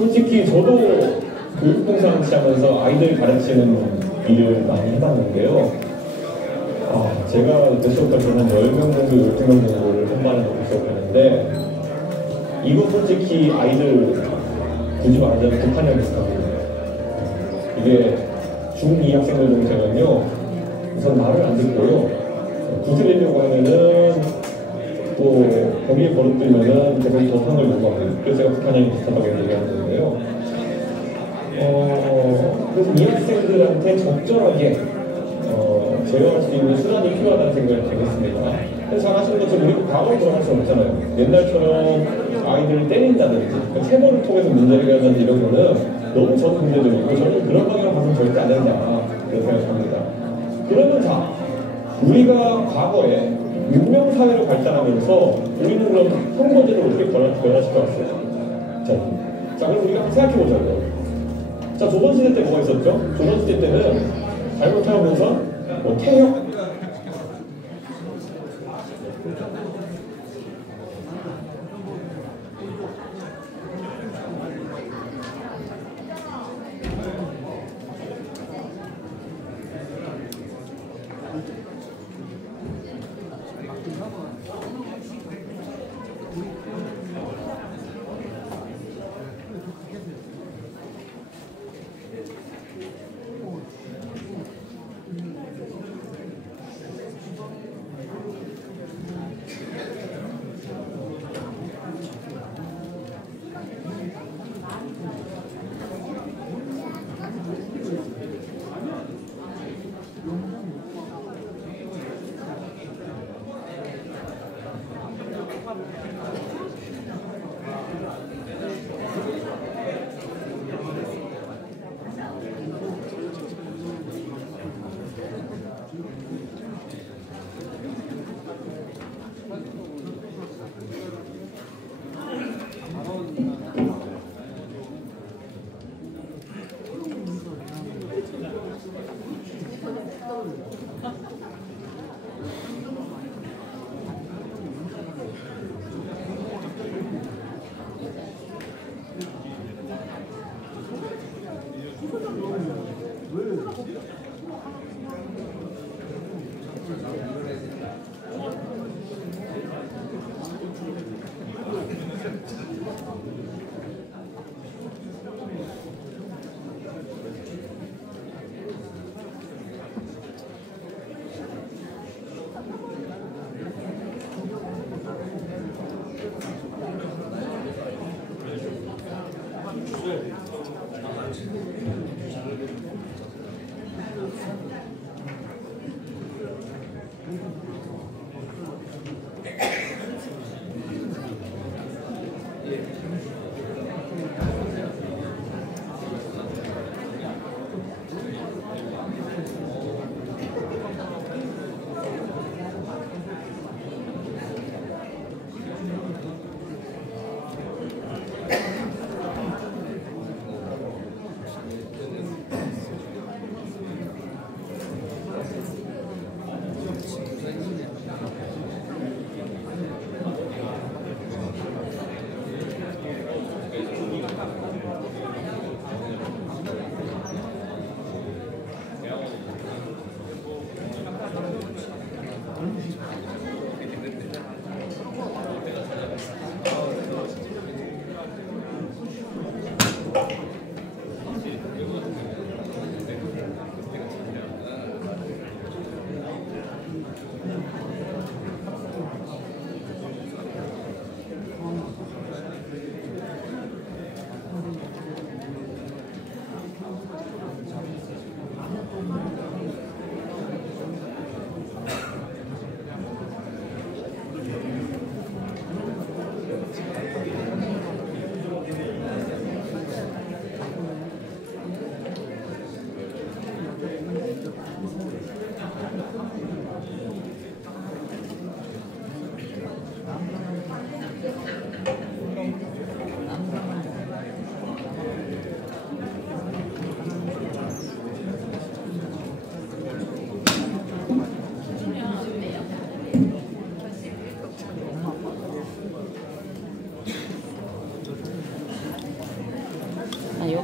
솔직히 저도 교육봉사를 하면서 아이들 가르치는 일을 많이 해봤는데요. 제가 그때 수업할 때는 10명 정도, 12명 정도를 한반에 놓고 수업했는데, 이거 솔직히 아이들 굳이 말하자면 북한이랑 비슷합니다. 이게 중2 학생들 동생은요, 우선 말을 안 듣고요. 구슬리려고 하면은 또 거기에 버릇들면은 계속 더 선을 요구하고, 그래서 제가 북한이랑 비슷하다고 얘기하는 건데요. 그래서 이 학생들한테 적절하게 제어할 수 있는 수단이 필요하다는 생각이 들겠습니다. 그래서 잘 아시는 것처럼 우리가 과거로 돌아갈 수 없잖아요. 옛날처럼 아이들을 때린다든지 체벌을 통해서 문제를 해결한다든지 이런 거는 너무 저문제적이고 저는 그런 방향으로 가서는 절대 안 된다 그렇게 생각합니다. 그러면 자, 우리가 과거에 문명사회로 발전하면서 우리는 그럼 형벌제를 어떻게 변화시켜왔어요? 자, 그럼 우리가 한번 생각해보자고요. 자, 조선시대 때 뭐가 있었죠? 조선시대 때는 잘못하면서 뭐 태역?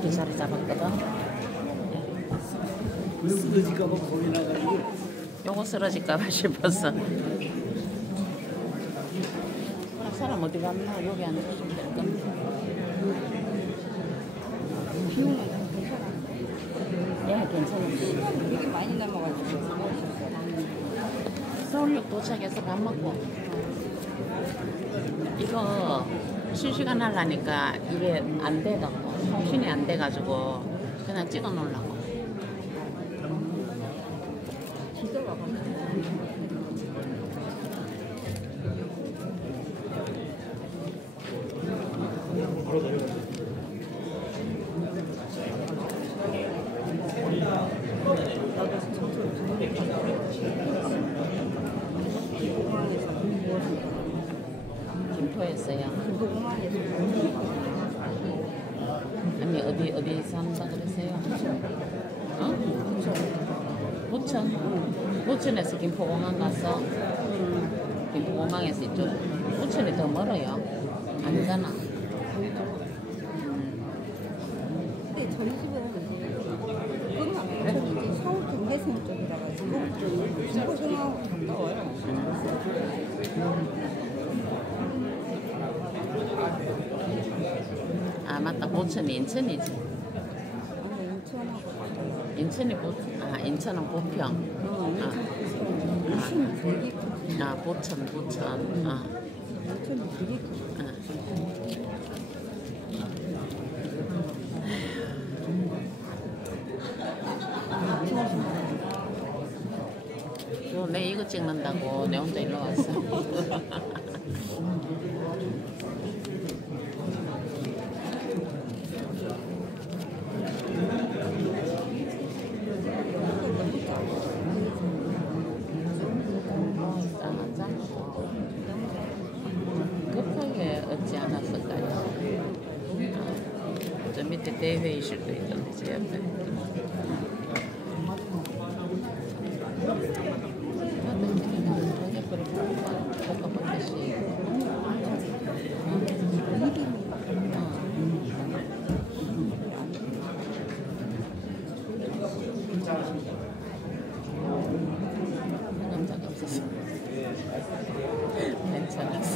여기 자리 잡았거든. 쓰러질까봐 겁이 나가지고. 요거 쓰러질까봐 싶었어. 사람 어디 갔나? 여기 앉아주시면 될 건데. 야, 괜찮은데. 되게 많이 남아가지고. 서울역 도착해서 밥 먹고. 이거 실시간 하려니까 이게 안 돼갖고, 통신이 안 돼가지고 그냥 찍어 놓으려고. 김포였어요. 아니 어디 산다 그랬어요? 어? 부천? 부천에서 김포공항 갔어? 김포공항에서 이쪽 부천이 더 멀어요? 아니잖아. 근데 저희 집은 그건 안 해요. 저기 이제 서울 경계선 쪽이라 가지고 김포공항하고 가까워요. 아 맞다, 부천이 인천이지. 인천이 인천은 부평. 인천은 되게 크지. 부천. 인천은 되게 크지. 내 이거 찍는다고 내 혼자 일로 왔어. 급하게 얻지 않았을까요? 저 밑에 대회의실도 있던데 저 옆에. 남자가 없었어. 괜찮았어.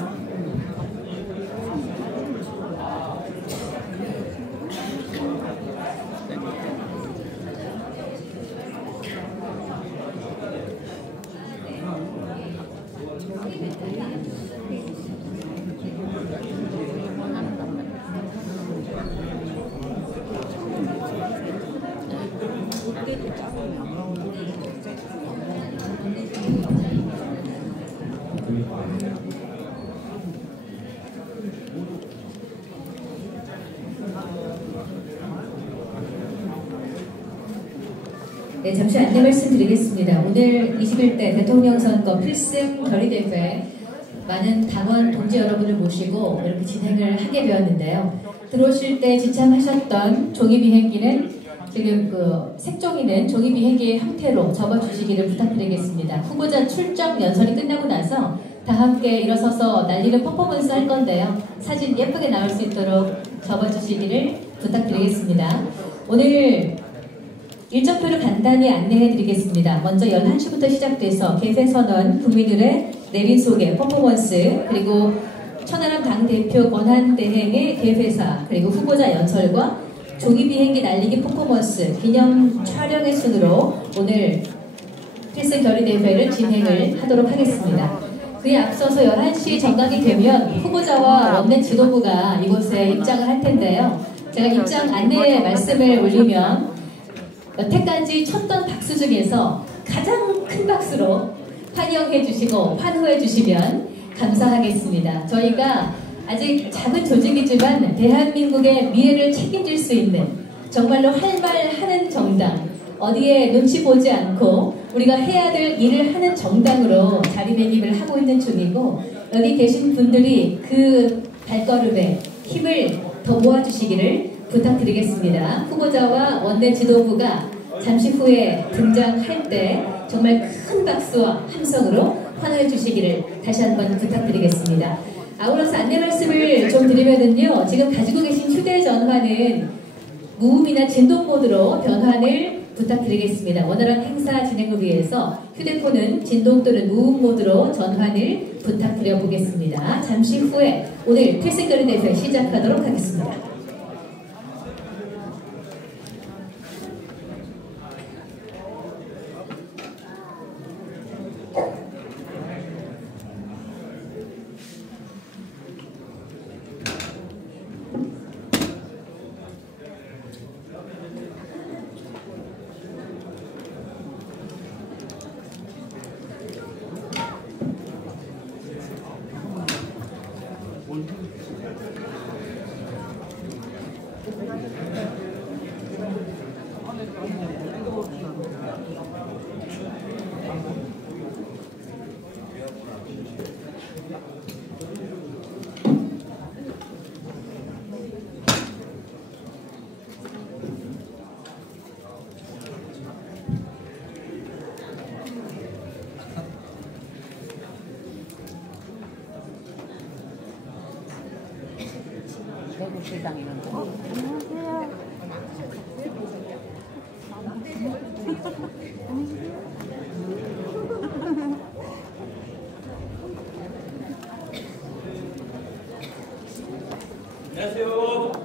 네, 잠시 안내 말씀드리겠습니다. 오늘 21대 대통령 선거 필승 결의대회 많은 당원 동지 여러분을 모시고 이렇게 진행을 하게 되었는데요. 들어오실 때 지참하셨던 종이 비행기는 지금 그 색종이는 종이 비행기의 형태로 접어주시기를 부탁드리겠습니다. 후보자 출정 연설이 끝나고 나서 다 함께 일어서서 날리는 퍼포먼스 할 건데요. 사진 예쁘게 나올 수 있도록 접어주시기를 부탁드리겠습니다. 오늘 일정표를 간단히 안내해드리겠습니다. 먼저 11시부터 시작돼서 개회선언, 국민들의 내린 소개, 퍼포먼스, 그리고 천하람 당대표 권한대행의 개회사, 그리고 후보자 연설과 종이 비행기 날리기 퍼포먼스, 기념 촬영의 순으로 오늘 필승 결의대회를 진행을 하도록 하겠습니다. 그에 앞서서 11시 정각이 되면 후보자와 원내 지도부가 이곳에 입장을 할 텐데요. 제가 입장 안내 말씀을 올리면 여태까지 쳤던 박수 중에서 가장 큰 박수로 환영해 주시고 환호해 주시면 감사하겠습니다. 저희가 아직 작은 조직이지만 대한민국의 미래를 책임질 수 있는 정말로 할 말 하는 정당, 어디에 눈치 보지 않고 우리가 해야 될 일을 하는 정당으로 자리매김을 하고 있는 중이고, 여기 계신 분들이 그 발걸음에 힘을 더 모아주시기를 부탁드리겠습니다. 후보자와 원내 지도부가 잠시 후에 등장할 때 정말 큰 박수와 함성으로 환호해 주시기를 다시 한번 부탁드리겠습니다. 아울러서 안내 말씀을 좀 드리면은요, 지금 가지고 계신 휴대전화는 무음이나 진동 모드로 변환을 부탁드리겠습니다. 원활한 행사 진행을 위해서 휴대폰은 진동 또는 무음 모드로 전환을 부탁드려 보겠습니다. 잠시 후에 오늘 필승거리 대회 시작하도록 하겠습니다. 대구 시장이는 안녕하세요.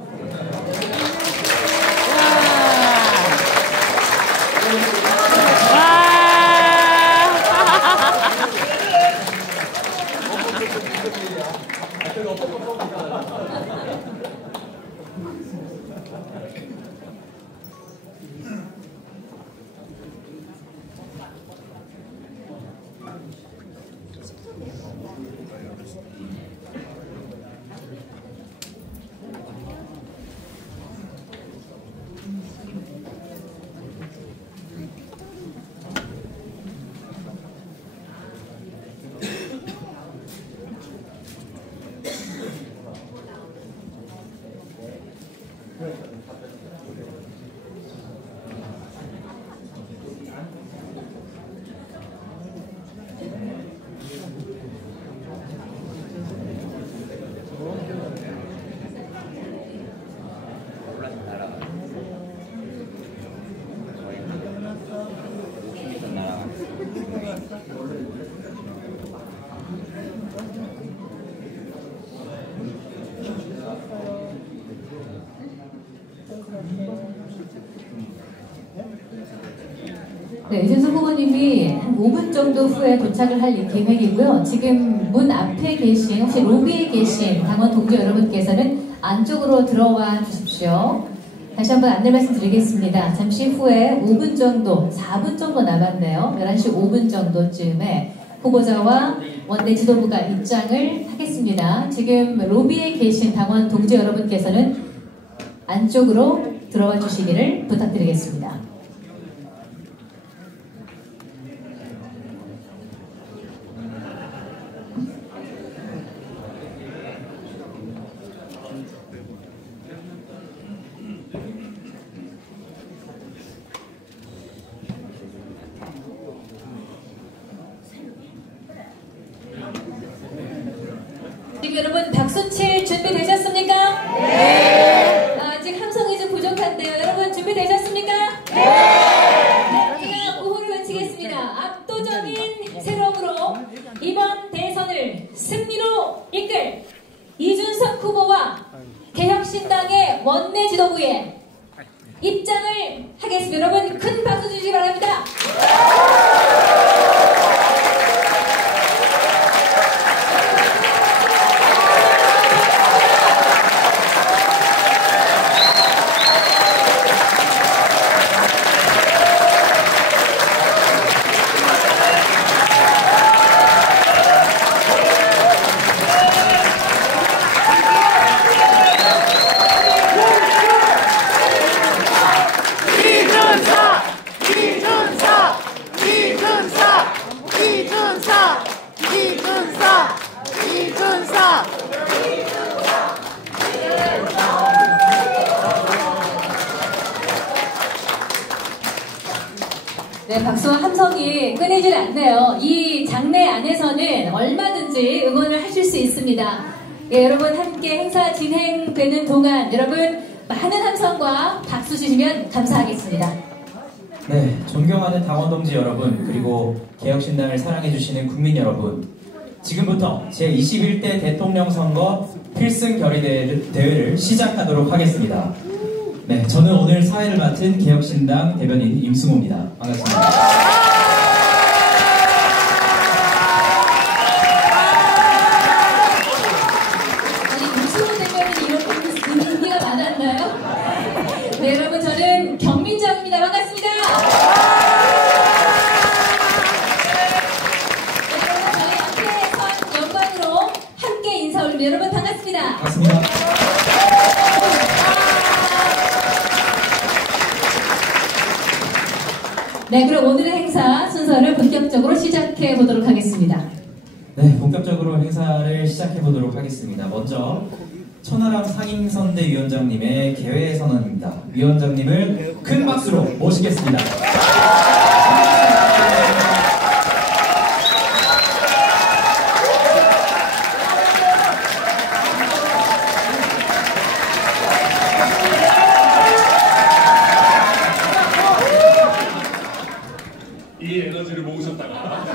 네, 이준석 후보님이 한 5분 정도 후에 도착을 할 계획이고요. 지금 문 앞에 계신, 혹시 로비에 계신 당원 동지 여러분께서는 안쪽으로 들어와 주십시오. 다시 한번 안내 말씀드리겠습니다. 잠시 후에 5분 정도, 4분 정도 남았네요. 11시 5분 정도쯤에 후보자와 원내 지도부가 입장을 하겠습니다. 지금 로비에 계신 당원 동지 여러분께서는 안쪽으로 들어와 주시기를 부탁드리겠습니다. 지금 여러분 박수 칠 준비되셨습니까? 네. 아직 함성이 좀 부족한데요. 여러분 준비되셨습니까? 네. 제가 구호를 외치겠습니다. 압도적인 새로움으로 이번 대선을 승리로 이끌 이준석 후보와 개혁신당의 원내 지도부에 입장을 하겠습니다. 여러분 큰 박수 주시기 바랍니다. 네, 박수와 함성이 끊이질 않네요. 이 장내 안에서는 얼마든지 응원을 하실 수 있습니다. 예, 여러분 함께 행사 진행되는 동안 여러분 많은 함성과 박수 주시면 감사하겠습니다. 네, 존경하는 당원 동지 여러분, 그리고 개혁신당을 사랑해주시는 국민 여러분, 지금부터 제21대 대통령 선거 필승 결의대회를 시작하도록 하겠습니다. 네, 저는 오늘 사회를 맡은 개혁신당 대변인 임승호입니다. 반갑습니다. 네, 여러분, 저는 경민정입니다. 반갑습니다. 네, 여러분, 저희 앞에 선 연관으로 함께 인사 올립니다. 여러분, 반갑습니다. 반갑습니다. 네, 그럼 오늘의 행사 순서를 본격적으로 시작해 보도록 하겠습니다. 네, 본격적으로 행사를 시작해 보도록 하겠습니다. 먼저 천하람 상임선대위원장님의 개회 선언입니다. 위원장님을 큰 박수로 모시겠습니다. 이 에너지를 모으셨다가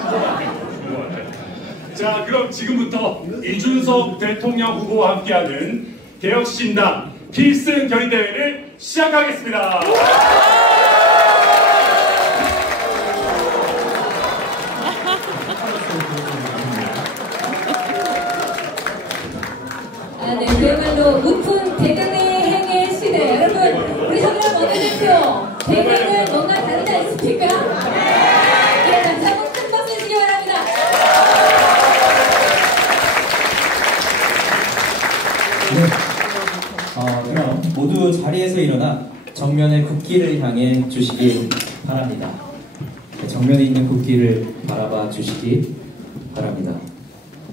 자, 그럼 지금부터 이준석 대통령 후보와 함께하는 개혁신당 필승 결의대회를 시작하겠습니다. 네, 그야말로 우픈 대강행의 시대. 여러분, 우리 성남 원내대표 대강은 뭔가 다르지 않습니까? 네, 다시 한번 큰 박수 주시기 바랍니다. 네, 그럼 모두 자리에서 일어나 정면의 국기를 향해 주시기 바랍니다. 정면에 있는 국기를 바라봐 주시기 바랍니다.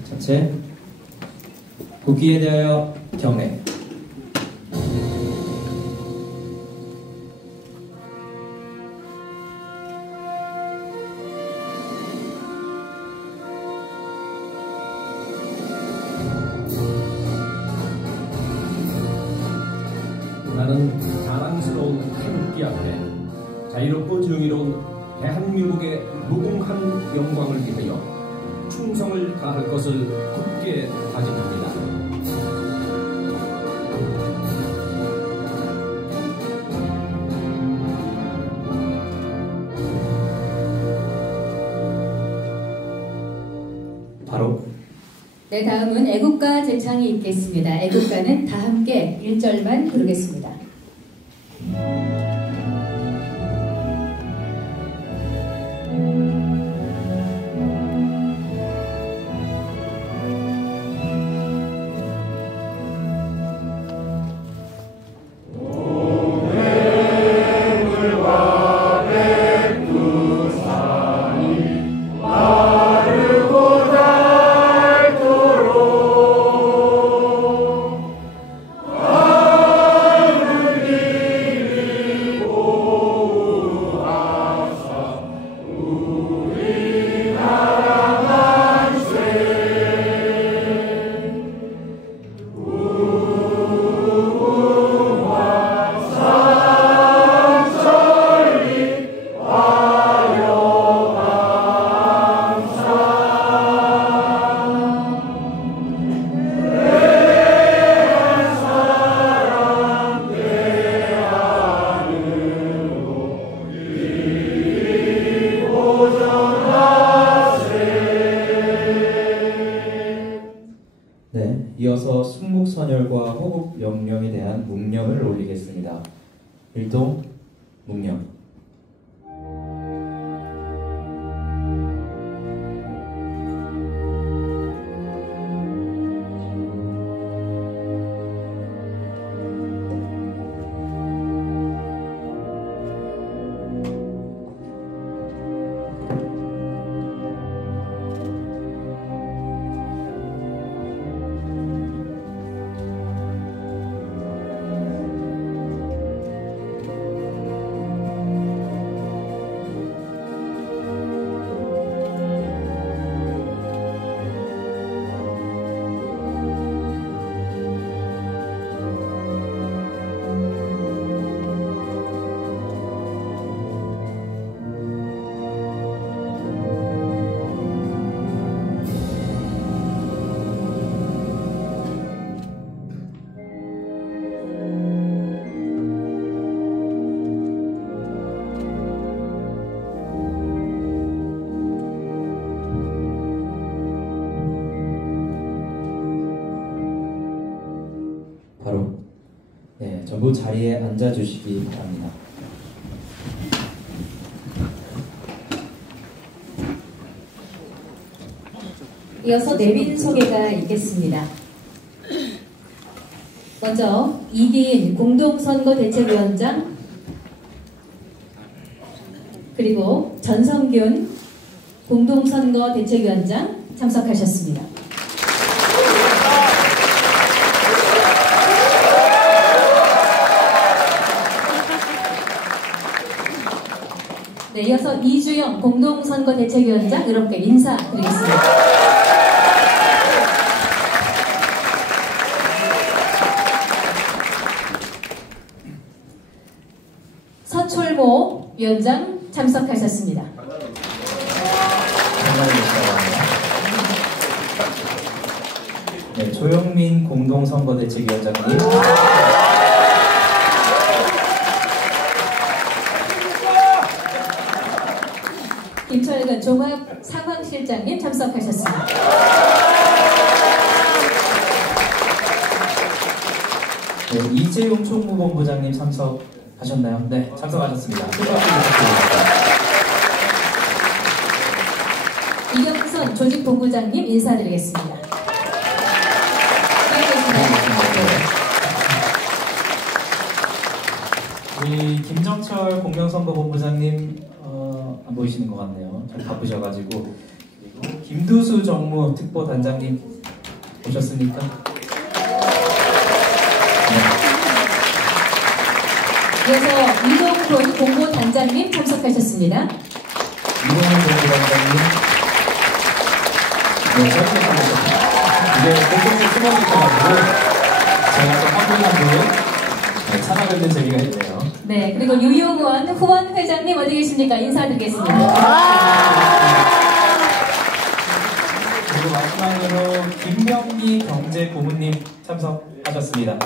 전체 국기에 대하여 경례. 나는 자랑스러운 태극기 앞에 자유롭고 정의로운 대한민국의 무궁한 영광을 위하여 충성을 다할 것을 굳게 다짐합니다. 바로 네, 다음은 애국가 제창이 있겠습니다. 애국가는 다 함께 1절만 부르겠습니다. 네, 이어서 순국선열과 호국영령에 대한 묵념을 올리겠습니다. 일동 묵념. 전부 자리에 앉아주시기 바랍니다. 이어서 내빈 소개가 있겠습니다. 먼저 이기인 공동선거대책위원장, 그리고 전성균 공동선거대책위원장 참석하셨습니다. 네, 이어서 이주영 공동선거대책위원장 여러분께 인사드리겠습니다. 서철모 위원장 참석하셨습니다. 네, 조영민 공동선거대책위원장님, 김철근 종합상황실장님 참석하셨습니다. 네, 이재용 총무본부장님 참석하셨나요? 네, 참석하셨습니다. 이경선 조직본부장님 인사드리겠습니다. 우리 김정철 공명선거본부장님 안 보이시는 것 같네요. 좀 바쁘셔가지고. 그리고 김두수 정무 특보단장님 오셨습니까? 이어서 이동훈 공보단장님 참석하셨습니다. 이동훈 공보단장님, 네, 참석하셨습니다. 이게 공동체 수박이 있어가지고 제가 또 한분 찾아뵙는 재미가 있네요. 네, 그리고 유용원 후원 회장님 어디 계십니까? 인사드리겠습니다. 그리고 마지막으로 김명기 경제고문님 참석하셨습니다.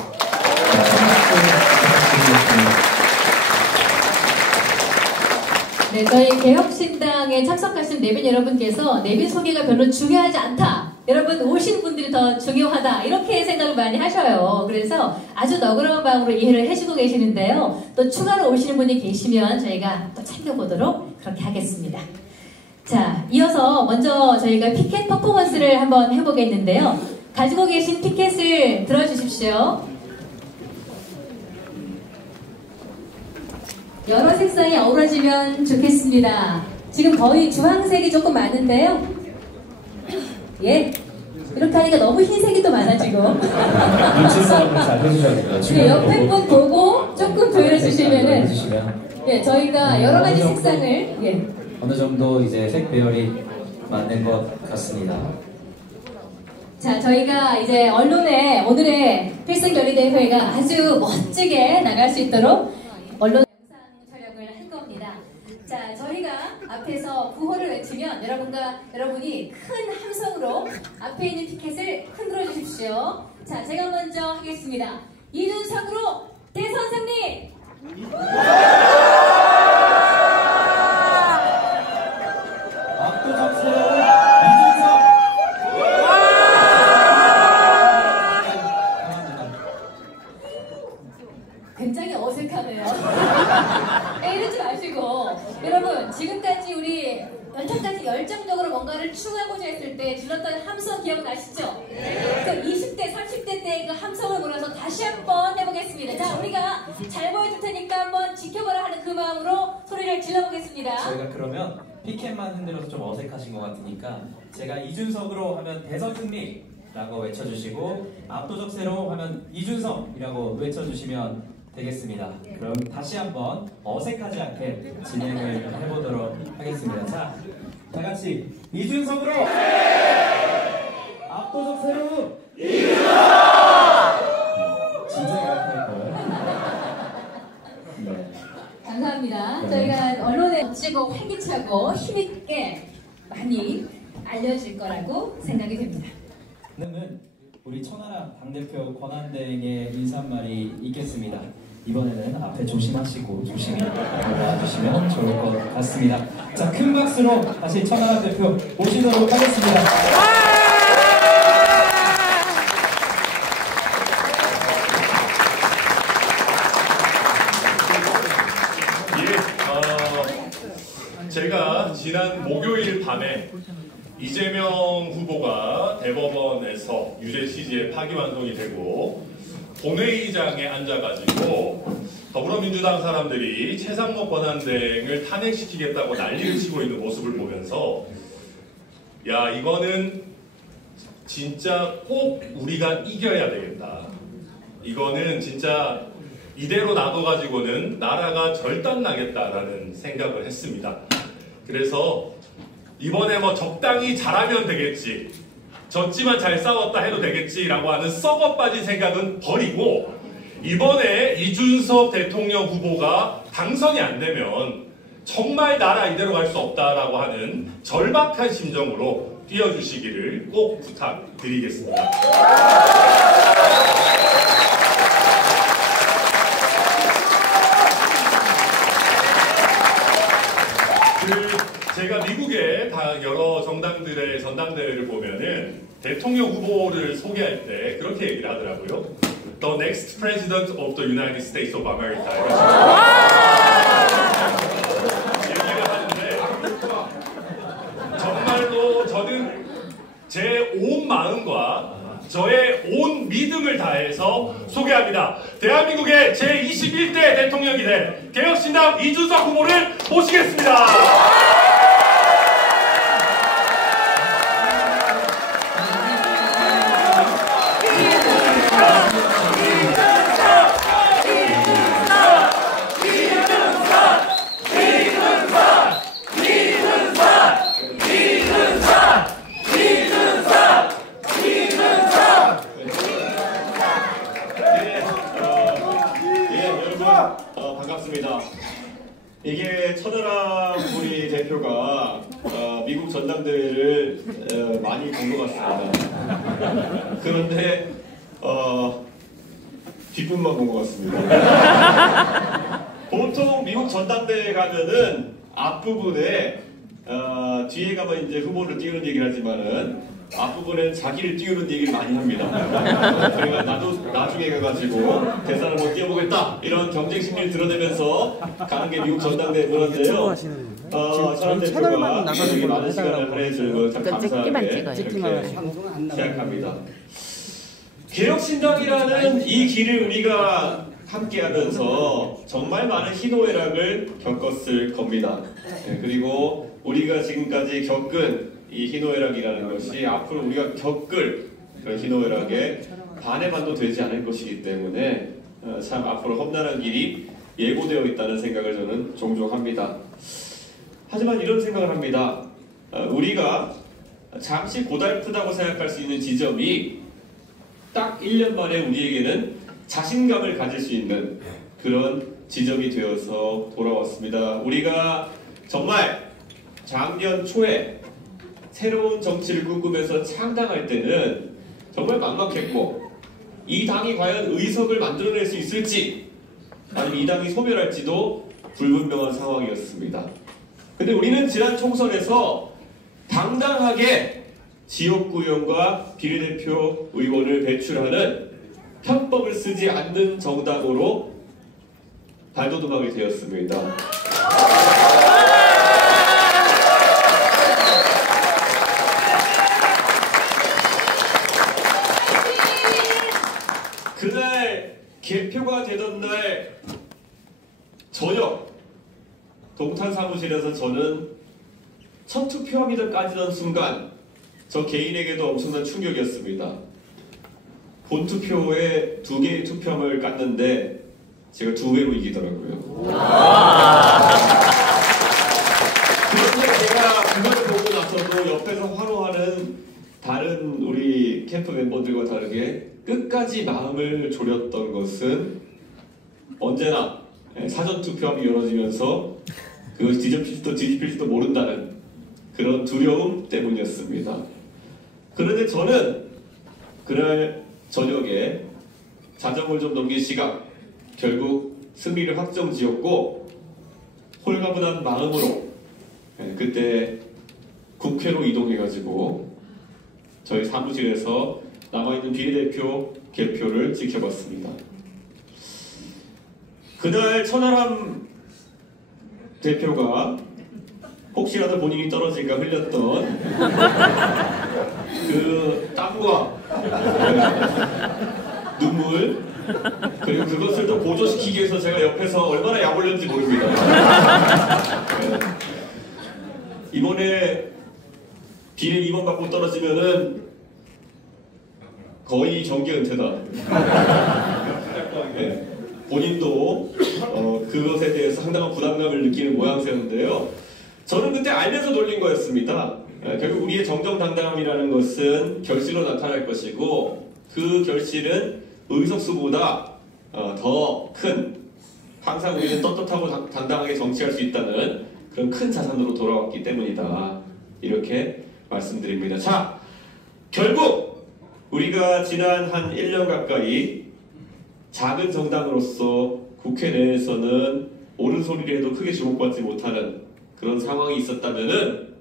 네, 저희 개혁신당에 참석하신 내빈 여러분께서 내빈 소개가 별로 중요하지 않다. 여러분 오신 분들이 더 중요하다. 이렇게 생각을 많이 하셔요. 그래서 아주 너그러운 마음으로 이해를 해주고 계시는데요. 또 추가로 오시는 분이 계시면 저희가 또 챙겨보도록 그렇게 하겠습니다. 자, 이어서 먼저 저희가 피켓 퍼포먼스를 한번 해보겠는데요. 가지고 계신 피켓을 들어주십시오. 여러 색상이 어우러지면 좋겠습니다. 지금 거의 주황색이 조금 많은데요. 예, 이렇게 하니까 너무 흰색이 또 많아지고. 눈치 싸움을 잘 해주셔야 돼요. 네, 옆에 분 보고 조금 조율해 주시면은, 예, 저희가 여러 가지 색상을, 예. 어느 정도 이제 색 배열이 맞는 것 같습니다. 자, 저희가 이제 언론에 오늘의 필승결의대회가 아주 멋지게 나갈 수 있도록 언론 영상 촬영을 할 겁니다. 자, 저희가 앞에서 구호를 외치면 여러분이 큰 함성으로 앞에 있는 피켓을 흔들어 주십시오. 자, 제가 먼저 하겠습니다. 이준석으로 대선승리! 압도적 세력은 이준석! 굉장히 어색하네요. 네, 이러지 마시고 여러분 지금까지 우리 여태까지 열정적으로 뭔가를 추구하고자 했을 때 질렀던 함성 기억나시죠? 그 20대, 30대 때 그 함성을 몰아서 다시 한번 해보겠습니다. 자, 우리가 잘 보여줄 테니까 한번 지켜보라 하는 그 마음으로 소리를 질러보겠습니다. 저희가 그러면 피켓만 흔들어서 좀 어색하신 것 같으니까 제가 이준석으로 하면 대선 승리라고 외쳐주시고 압도적 세로 하면 이준석이라고 외쳐주시면 되겠습니다. 그럼 다시 한번 어색하지 않게 진행을 해보도록 하겠습니다. 자, 다 같이 이준석으로 압도적 세로 이준석! 진짜 약할 거예요. 네. 감사합니다. 저희가 언론에 멋지고 활기차고 힘있게 많이 알려질 거라고 생각이 됩니다. 오늘은 우리 천하람 당대표 권한대행의 인사말이 있겠습니다. 이번에는 앞에 조심하시고 조심히 나와주시면 좋을 것 같습니다. 자, 큰 박수로 다시 천하람 대표 모시도록 하겠습니다. 지난 목요일 밤에 이재명 후보가 대법원에서 유죄 취지에 파기환송이 되고 본회의장에 앉아가지고 더불어민주당 사람들이 최상목 권한대행을 탄핵시키겠다고 난리를 치고 있는 모습을 보면서 야, 이거는 진짜 꼭 우리가 이겨야 되겠다. 이거는 진짜 이대로 놔둬가지고는 나라가 절단나겠다라는 생각을 했습니다. 그래서 이번에 뭐 적당히 잘하면 되겠지, 졌지만 잘 싸웠다 해도 되겠지라고 하는 썩어 빠진 생각은 버리고 이번에 이준석 대통령 후보가 당선이 안 되면 정말 나라 이대로 갈 수 없다라고 하는 절박한 심정으로 뛰어주시기를 꼭 부탁드리겠습니다. 제가 미국의 여러 정당들의 전당대회를 보면은 대통령 후보를 소개할 때 그렇게 얘기를 하더라고요. The next president of the United States of America. 얘기를 하는데 정말로 저는 제 온 마음과 저의 온 믿음을 다해서 소개합니다. 대한민국의 제21대 대통령이 될 개혁신당 이준석 후보를 모시겠습니다. 반갑습니다. 이게 천하람 우리 대표가 미국 전당대회를 많이 본 것 같습니다. 그런데 뒷부분만 본 것 같습니다. 보통 미국 전당대회 가면은 앞부분에 뒤에 가면 이제 후보를 띄우는 얘기를 하지만은 앞부분엔 자기를 띄우는 얘기를 많이 합니다. 그러니까 나도 나중에 가가지고 대선을 못 뛰어보겠다 이런 경쟁 심리를 드러내면서 가는 게 미국 전당대회 문화인데요. 천하람 대표가 되게 많은 시간을 할애해주는 걸 참 감사하게 이렇게 생각합니다. 개혁신당이라는 이 길을 우리가 함께하면서 정말 많은 희노애락을 겪었을 겁니다. 그리고 우리가 지금까지 겪은 이 희노애락이라는 것이 앞으로 우리가 겪을 그런 희노애락의 반의 반도 되지 않을 것이기 때문에 참 앞으로 험난한 길이 예고되어 있다는 생각을 저는 종종 합니다. 하지만 이런 생각을 합니다. 우리가 잠시 고달프다고 생각할 수 있는 지점이 딱 1년 만에 우리에게는 자신감을 가질 수 있는 그런 지점이 되어서 돌아왔습니다. 우리가 정말 작년 초에 새로운 정치를 꿈꾸면서 창당할 때는 정말 막막했고 이 당이 과연 의석을 만들어낼 수 있을지 아니면 이 당이 소멸할지도 불분명한 상황이었습니다. 근데 우리는 지난 총선에서 당당하게 지역구 의원과 비례대표 의원을 배출하는 편법을 쓰지 않는 정당으로 발돋움하게 되었습니다. 그날 개표가 되던 날 저녁 동탄 사무실에서 저는 첫 투표합니다 까지던 순간 저 개인에게도 엄청난 충격이었습니다. 본투표에 2개의 투표함을 깠는데 제가 2배로 이기더라고요. 그런데 제가 그걸 보고 나서도 옆에서 화로하는 다른 우리 캠프 멤버들과 다르게 끝까지 마음을 졸였던 것은 언제나 사전투표함이 열어지면서 그것이 뒤집힐지도 모른다는 그런 두려움 때문이었습니다. 그런데 저는 그날 저녁에 자정을 좀 넘긴 시각 결국 승리를 확정지었고 홀가분한 마음으로 그때 국회로 이동해가지고 저희 사무실에서 남아있는 비례대표 개표를 지켜봤습니다. 그날 천하람 대표가 혹시라도 본인이 떨어질까 흘렸던 그 땀과 눈물, 그리고 그것을 또 보조시키기 위해서 제가 옆에서 얼마나 약 올렸는지 모릅니다. 이번에 비례 2번 받고 떨어지면은 거의 정계 은퇴다. 네. 본인도 그것에 대해서 상당한 부담감을 느끼는 모양새인데요. 저는 그때 알면서 놀린 거였습니다. 결국 우리의 정정당당함이라는 것은 결실로 나타날 것이고, 그 결실은 의석수보다 더 큰, 항상 우리는 떳떳하고 당당하게 정치할 수 있다는 그런 큰 자산으로 돌아왔기 때문이다. 이렇게 말씀드립니다. 자, 결국 우리가 지난 한 1년 가까이 작은 정당으로서 국회 내에서는 옳은 소리를 해도 크게 주목받지 못하는 그런 상황이 있었다면은,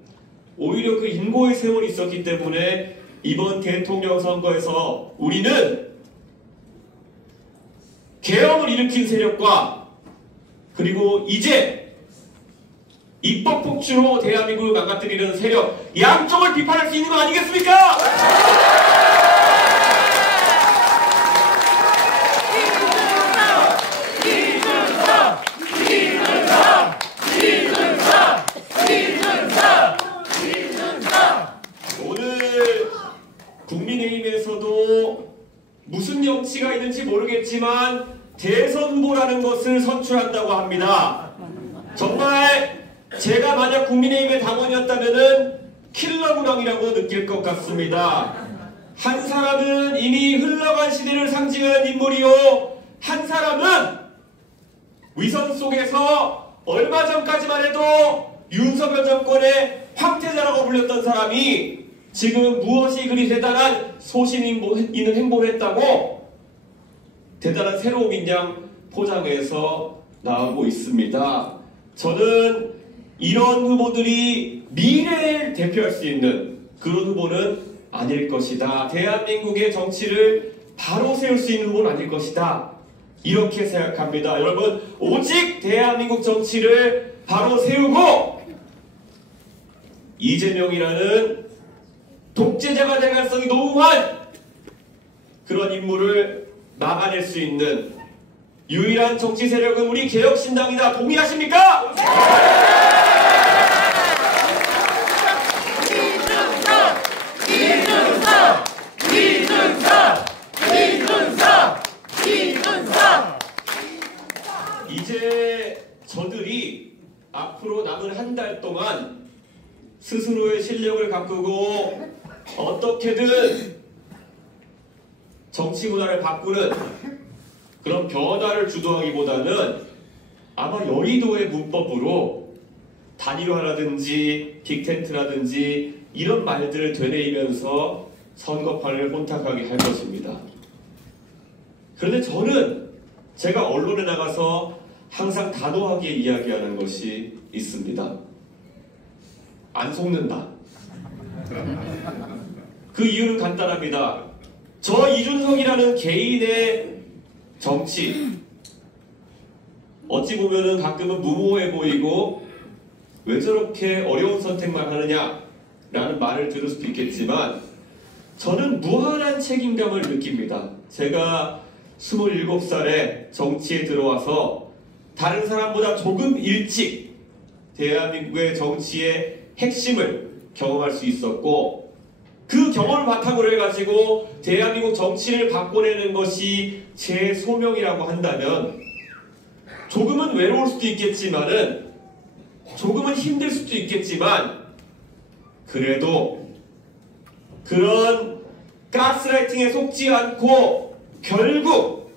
오히려 그 인고의 세월이 있었기 때문에 이번 대통령 선거에서 우리는 계엄을 일으킨 세력과, 그리고 이제 입법 폭주로 대한민국을 망가뜨리는 세력, 양쪽을 비판할 수 있는 거 아니겠습니까? 오늘 국민의힘에서도 무슨 정치가 있는지 모르겠지만 대선 후보라는 것을 선출한다고 합니다. 정말 제가 만약 국민의힘의 당원이었다면은 킬러구렁이라고 느낄 것 같습니다. 한 사람은 이미 흘러간 시대를 상징하는 인물이요, 한 사람은 위선 속에서 얼마 전까지만 해도 윤석열 정권의 황태자라고 불렸던 사람이 지금 무엇이 그리 대단한 소신 있는 행보를 했다고 대단한 새로운 양 포장해서 나오고 있습니다. 저는 이런 후보들이 미래를 대표할 수 있는 그런 후보는 아닐 것이다. 대한민국의 정치를 바로 세울 수 있는 후보는 아닐 것이다. 이렇게 생각합니다. 여러분, 오직 대한민국 정치를 바로 세우고 이재명이라는 독재자가 될 가능성이 농후한 그런 인물을 막아낼 수 있는 유일한 정치 세력은 우리 개혁신당이다. 동의하십니까? 이제 저들이 앞으로 남은 한 달 동안 스스로의 실력을 가꾸고 어떻게든 정치 문화를 바꾸는 그런 변화를 주도하기보다는 아마 여의도의 문법으로 단일화라든지 빅텐트라든지 이런 말들을 되뇌이면서 선거판을 혼탁하게 할 것입니다. 그런데 저는 제가 언론에 나가서 항상 단호하게 이야기하는 것이 있습니다. 안 속는다. 그 이유는 간단합니다. 저 이준석이라는 개인의 정치, 어찌 보면은 가끔은 무모해 보이고 왜 저렇게 어려운 선택만 하느냐라는 말을 들을 수도 있겠지만, 저는 무한한 책임감을 느낍니다. 제가 27살에 정치에 들어와서 다른 사람보다 조금 일찍 대한민국의 정치의 핵심을 경험할 수 있었고, 그 경험을 바탕으로 해가지고 대한민국 정치를 바꿔내는 것이 제 소명이라고 한다면, 조금은 외로울 수도 있겠지만은, 조금은 힘들 수도 있겠지만, 그래도 그런 가스라이팅에 속지 않고 결국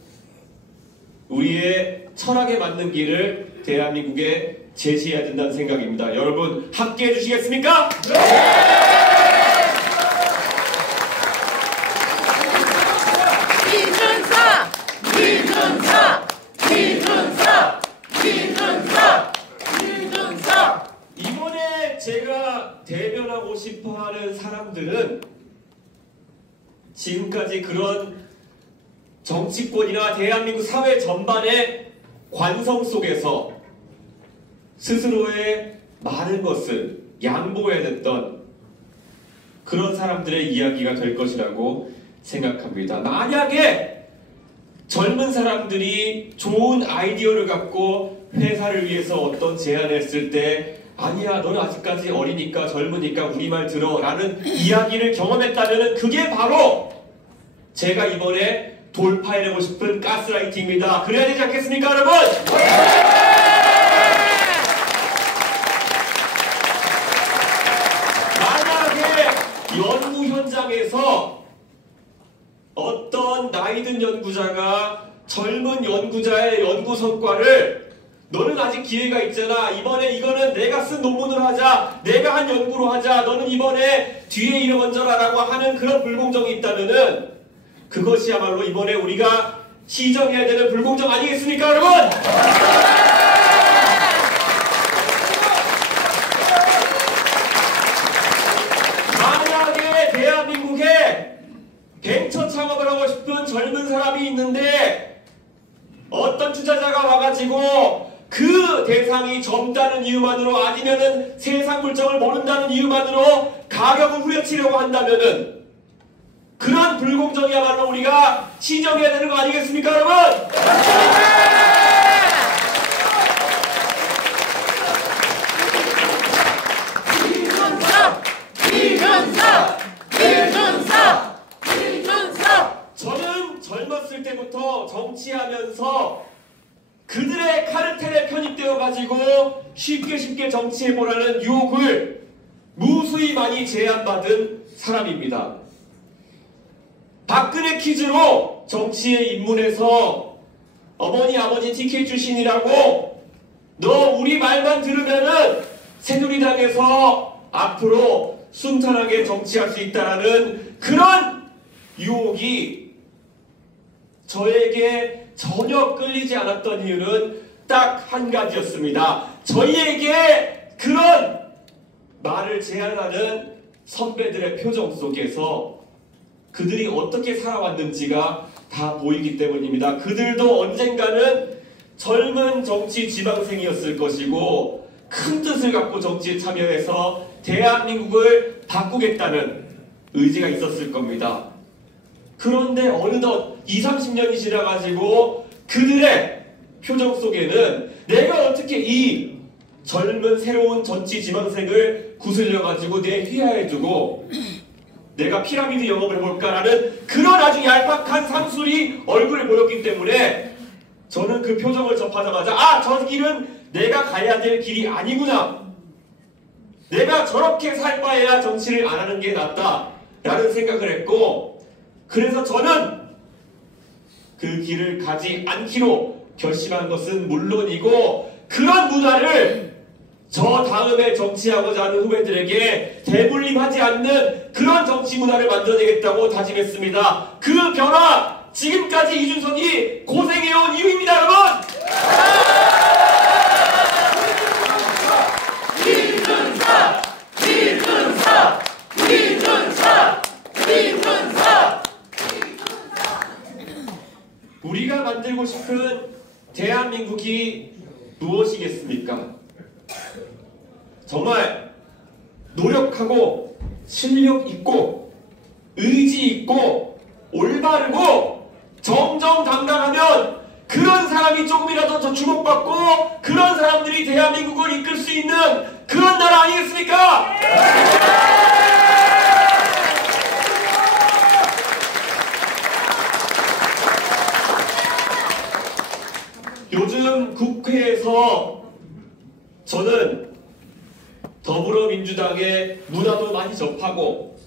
우리의 철학에 맞는 길을 대한민국에 제시해야 된다는 생각입니다. 여러분 함께 해주시겠습니까? 이번에 제가 대변하고 싶어하는 사람들은 지금까지 그런 정치권이나 대한민국 사회 전반의 관성 속에서 스스로의 많은 것을 양보해야 됐던 그런 사람들의 이야기가 될 것이라고 생각합니다. 만약에 젊은 사람들이 좋은 아이디어를 갖고 회사를 위해서 어떤 제안을 했을 때 아니야, 너는 아직까지 어리니까 젊으니까 우리 말 들어 라는 이야기를 경험했다면 그게 바로 제가 이번에 돌파해내고 싶은 가스라이팅입니다. 그래야 되지 않겠습니까, 여러분? 만약에 연구 현장에서 어떤 나이든 연구자가 젊은 연구자의 연구 성과를 너는 아직 기회가 있잖아, 이번에 이거는 내가 쓴 논문으로 하자, 내가 한 연구로 하자, 너는 이번에 뒤에 이름 얹어라 라고 하는 그런 불공정이 있다면은 그것이야말로 이번에 우리가 시정해야 되는 불공정 아니겠습니까, 여러분? 만약에 대한민국에 벤처 창업을 하고 싶은 젊은 사람이 있는데 어떤 투자자가 와가지고 그 대상이 젊다는 이유만으로 아니면은 세상 물정을 모른다는 이유만으로 가격을 후려치려고 한다면은 그런 불공정이야말로 우리가 시정해야 되는 거 아니겠습니까, 여러분? 저는 젊었을 때부터 정치하면서 그들의 카르텔에 편입되어 가지고 쉽게 정치해보라는 유혹을 무수히 많이 제안받은 사람입니다. 박근혜 퀴즈로 정치에 입문해서 어머니 아버지 TK 출신이라고 너 우리 말만 들으면은 새누리당에서 앞으로 순탄하게 정치할 수 있다라는 그런 유혹이 저에게 전혀 끌리지 않았던 이유는 딱 한 가지였습니다. 저희에게 그런 말을 제안하는 선배들의 표정 속에서 그들이 어떻게 살아왔는지가 다 보이기 때문입니다. 그들도 언젠가는 젊은 정치 지망생이었을 것이고 큰 뜻을 갖고 정치에 참여해서 대한민국을 바꾸겠다는 의지가 있었을 겁니다. 그런데 어느덧 20-30년이 지나가지고 그들의 표정 속에는 내가 어떻게 이 젊은 새로운 정치 지망생을 구슬려가지고 내 휘하해두고 내가 피라미드 영업을 해볼까라는 그런 아주 얄팍한 상술이 얼굴에 보였기 때문에 저는 그 표정을 접하자마자 아, 저 길은 내가 가야 될 길이 아니구나. 내가 저렇게 살 바에야 정치를 안 하는 게 낫다 라는 생각을 했고, 그래서 저는 그 길을 가지 않기로 결심한 것은 물론이고 그런 문화를 저 다음에 정치하고자 하는 후배들에게 대물림하지 않는 그런 정치 문화를 만들어내겠다고 다짐했습니다. 그 변화, 지금까지 이준석이 고생해온 이유입니다, 여러분! 우리가 만들고 싶은 대한민국이 무엇이겠습니까? 정말 노력하고 실력 있고 의지 있고 올바르고 정정당당하면 그런 사람이 조금이라도 더 주목받고 그런 사람들이 대한민국을 이끌 수 있는 그런 나라 아니겠습니까? 요즘 국회에서 저는 더불어민주당의 문화도 많이 접하고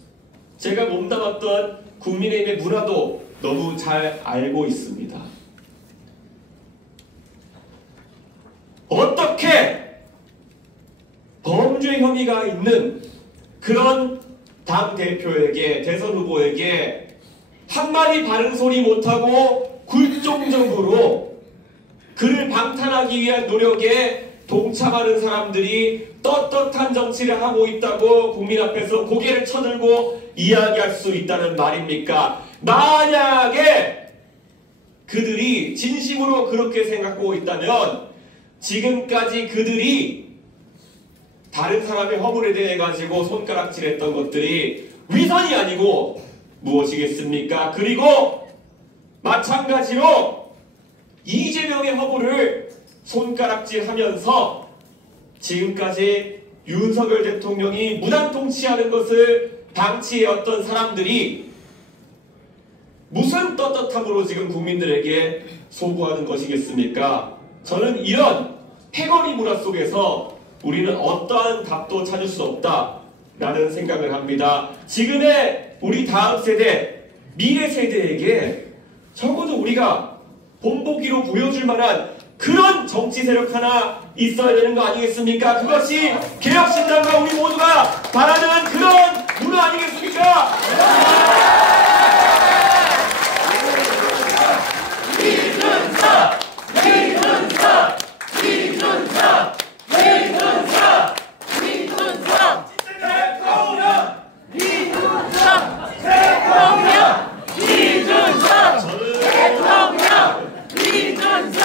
제가 몸담았던 국민의힘의 문화도 너무 잘 알고 있습니다. 어떻게 범죄 혐의가 있는 그런 당대표에게, 대선 후보에게 한마디 바른 소리 못하고 굴종적으로 그를 방탄하기 위한 노력에 동참하는 사람들이 떳떳한 정치를 하고 있다고 국민 앞에서 고개를 쳐들고 이야기할 수 있다는 말입니까? 만약에 그들이 진심으로 그렇게 생각하고 있다면 지금까지 그들이 다른 사람의 허물에 대해 가지고 손가락질했던 것들이 위선이 아니고 무엇이겠습니까? 그리고 마찬가지로 이재명의 허물을 손가락질하면서 지금까지 윤석열 대통령이 무단 통치하는 것을 방치해왔던 사람들이 무슨 떳떳함으로 지금 국민들에게 소구하는 것이겠습니까? 저는 이런 패거리 문화 속에서 우리는 어떠한 답도 찾을 수 없다라는 생각을 합니다. 지금의 우리 다음 세대, 미래 세대에게 적어도 우리가 본보기로 보여줄 만한 그런 정치 세력 하나 있어야 되는 거 아니겠습니까? 그것이 개혁신당과 우리 모두가 바라는 그런 문화 아니겠습니까? 이준석! 이준석! 이준석! 이준석! 이준석! 대통령! 이준석! 대통령! 이준석! 대통령! 이준석!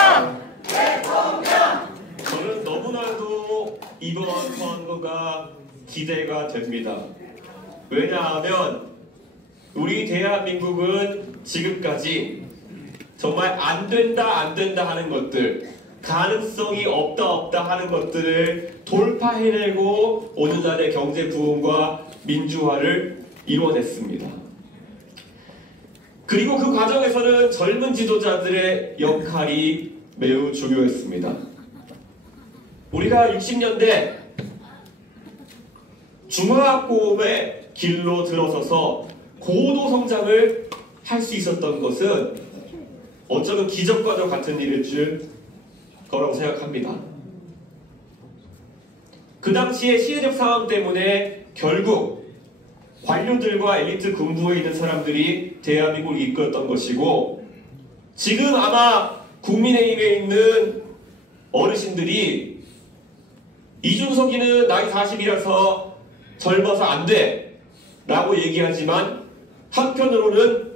저는 너무나도 이번 선거가 기대가 됩니다. 왜냐하면 우리 대한민국은 지금까지 정말 안 된다 하는 것들, 가능성이 없다 하는 것들을 돌파해내고 오늘날의 경제 부흥과 민주화를 이뤄냈습니다. 그리고 그 과정에서는 젊은 지도자들의 역할이 매우 중요했습니다. 우리가 60년대 중화학고의 길로 들어서서 고도 성장을 할 수 있었던 것은 어쩌면 기적과도 같은 일일 거라고 생각합니다. 그 당시의 시대적 상황 때문에 결국 관료들과 엘리트 군부에 있는 사람들이 대한민국을 이끌었던 것이고, 지금 아마 국민의힘에 있는 어르신들이 이준석이는 나이 40이라서 젊어서 안 돼 라고 얘기하지만 한편으로는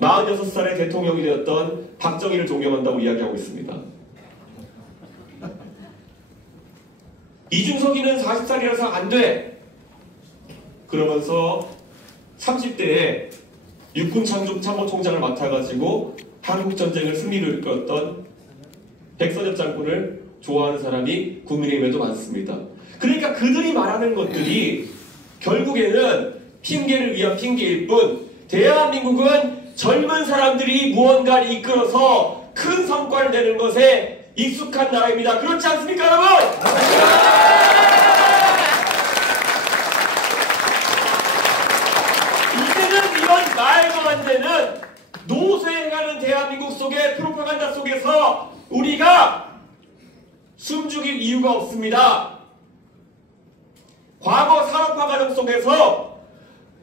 46살의 대통령이 되었던 박정희를 존경한다고 이야기하고 있습니다. 이준석이는 40살이라서 안 돼 그러면서 30대에 육군 참모총장을 맡아가지고 한국전쟁을 승리로 이끌었던 백선엽 장군을 좋아하는 사람이 국민의힘에도 많습니다. 그러니까 그들이 말하는 것들이 결국에는 핑계를 위한 핑계일 뿐, 대한민국은 젊은 사람들이 무언가를 이끌어서 큰 성과를 내는 것에 익숙한 나라입니다. 그렇지 않습니까, 여러분? 이제는 이런 말도 안 되는 노쇠해가는 대한민국 속의 프로파간다 속에서 우리가 숨죽일 이유가 없습니다. 과거 산업화 과정 속에서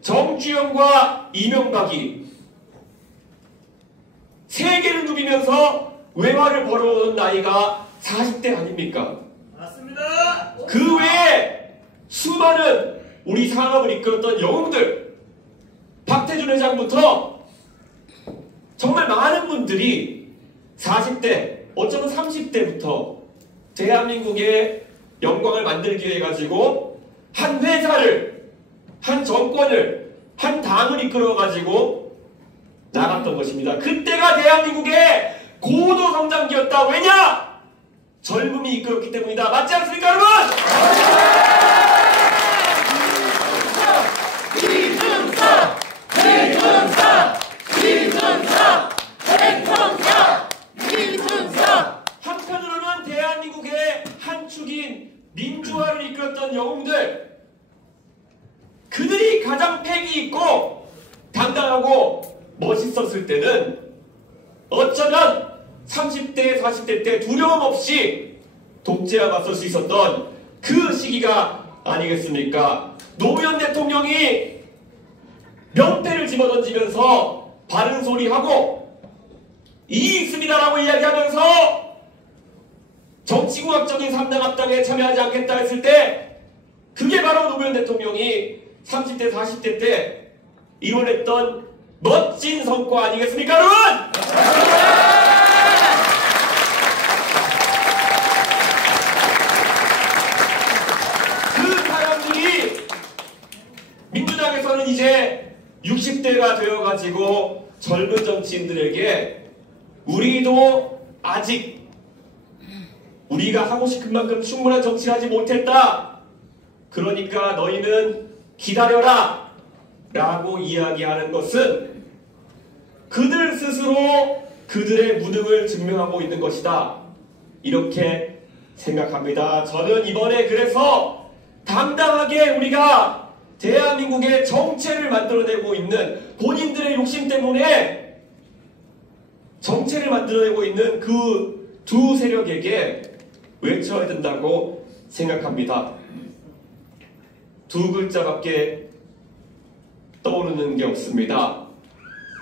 정주영과 이명박이 세계를 누비면서 외화를 벌어오는 나이가 40대 아닙니까? 맞습니다. 그 외에 수많은 우리 산업을 이끌었던 영웅들, 박태준 회장부터 정말 많은 분들이 40대, 어쩌면 30대부터 대한민국의 영광을 만들기 위해 가지고 한 회사를, 한 정권을, 한 당을 이끌어 가지고 나갔던 것입니다. 그때가 대한민국의 고도 성장기였다. 왜냐? 젊음이 이끌었기 때문이다. 맞지 않습니까, 여러분? 이준석! 이준석! 이준석! 대통령! 이준석! 한편으로는 대한민국의 한 축인 민주화를 이끌었던 영웅들, 그들이 가장 패기 있고 당당하고 멋있었을 때는 어쩌면 30대, 40대 때 두려움 없이 독재와 맞설 수 있었던 그 시기가 아니겠습니까? 노무현 대통령이 명패를 집어던지면서 바른 소리하고 이익 있습니다라고 이야기하면서 정치공학적인 3당 합당에 참여하지 않겠다 했을 때, 그게 바로 노무현 대통령이 30대, 40대 때 이뤄냈던 멋진 성과 아니겠습니까, 여러분? 그 젊은 정치인들에게 우리도 아직 우리가 하고 싶은 만큼 충분한 정치를 하지 못했다. 그러니까 너희는 기다려라 라고 이야기하는 것은 그들 스스로 그들의 무능을 증명하고 있는 것이다. 이렇게 생각합니다. 저는 이번에 그래서 당당하게 우리가 대한민국의 정체를 만들어내고 있는 본인들의 욕심 때문에 정체를 만들어내고 있는 그 두 세력에게 외쳐야 된다고 생각합니다. 두 글자밖에 떠오르는 게 없습니다.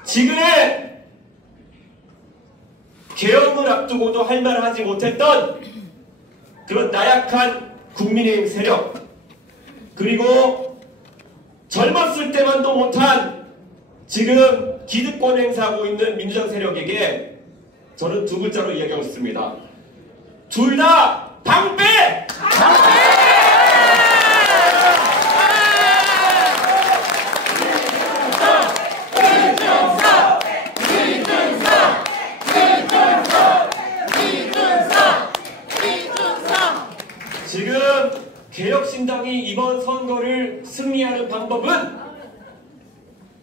지금의 계엄을 앞두고도 할 말을 하지 못했던 그런 나약한 국민의힘 세력, 그리고 젊었을 때만도 못한 지금 기득권 행사하고 있는 민주당 세력에게 저는 두 글자로 이야기하고 있습니다. 둘 다 방패! 지금 개혁신당이 이번 선거를 승리하는 방법은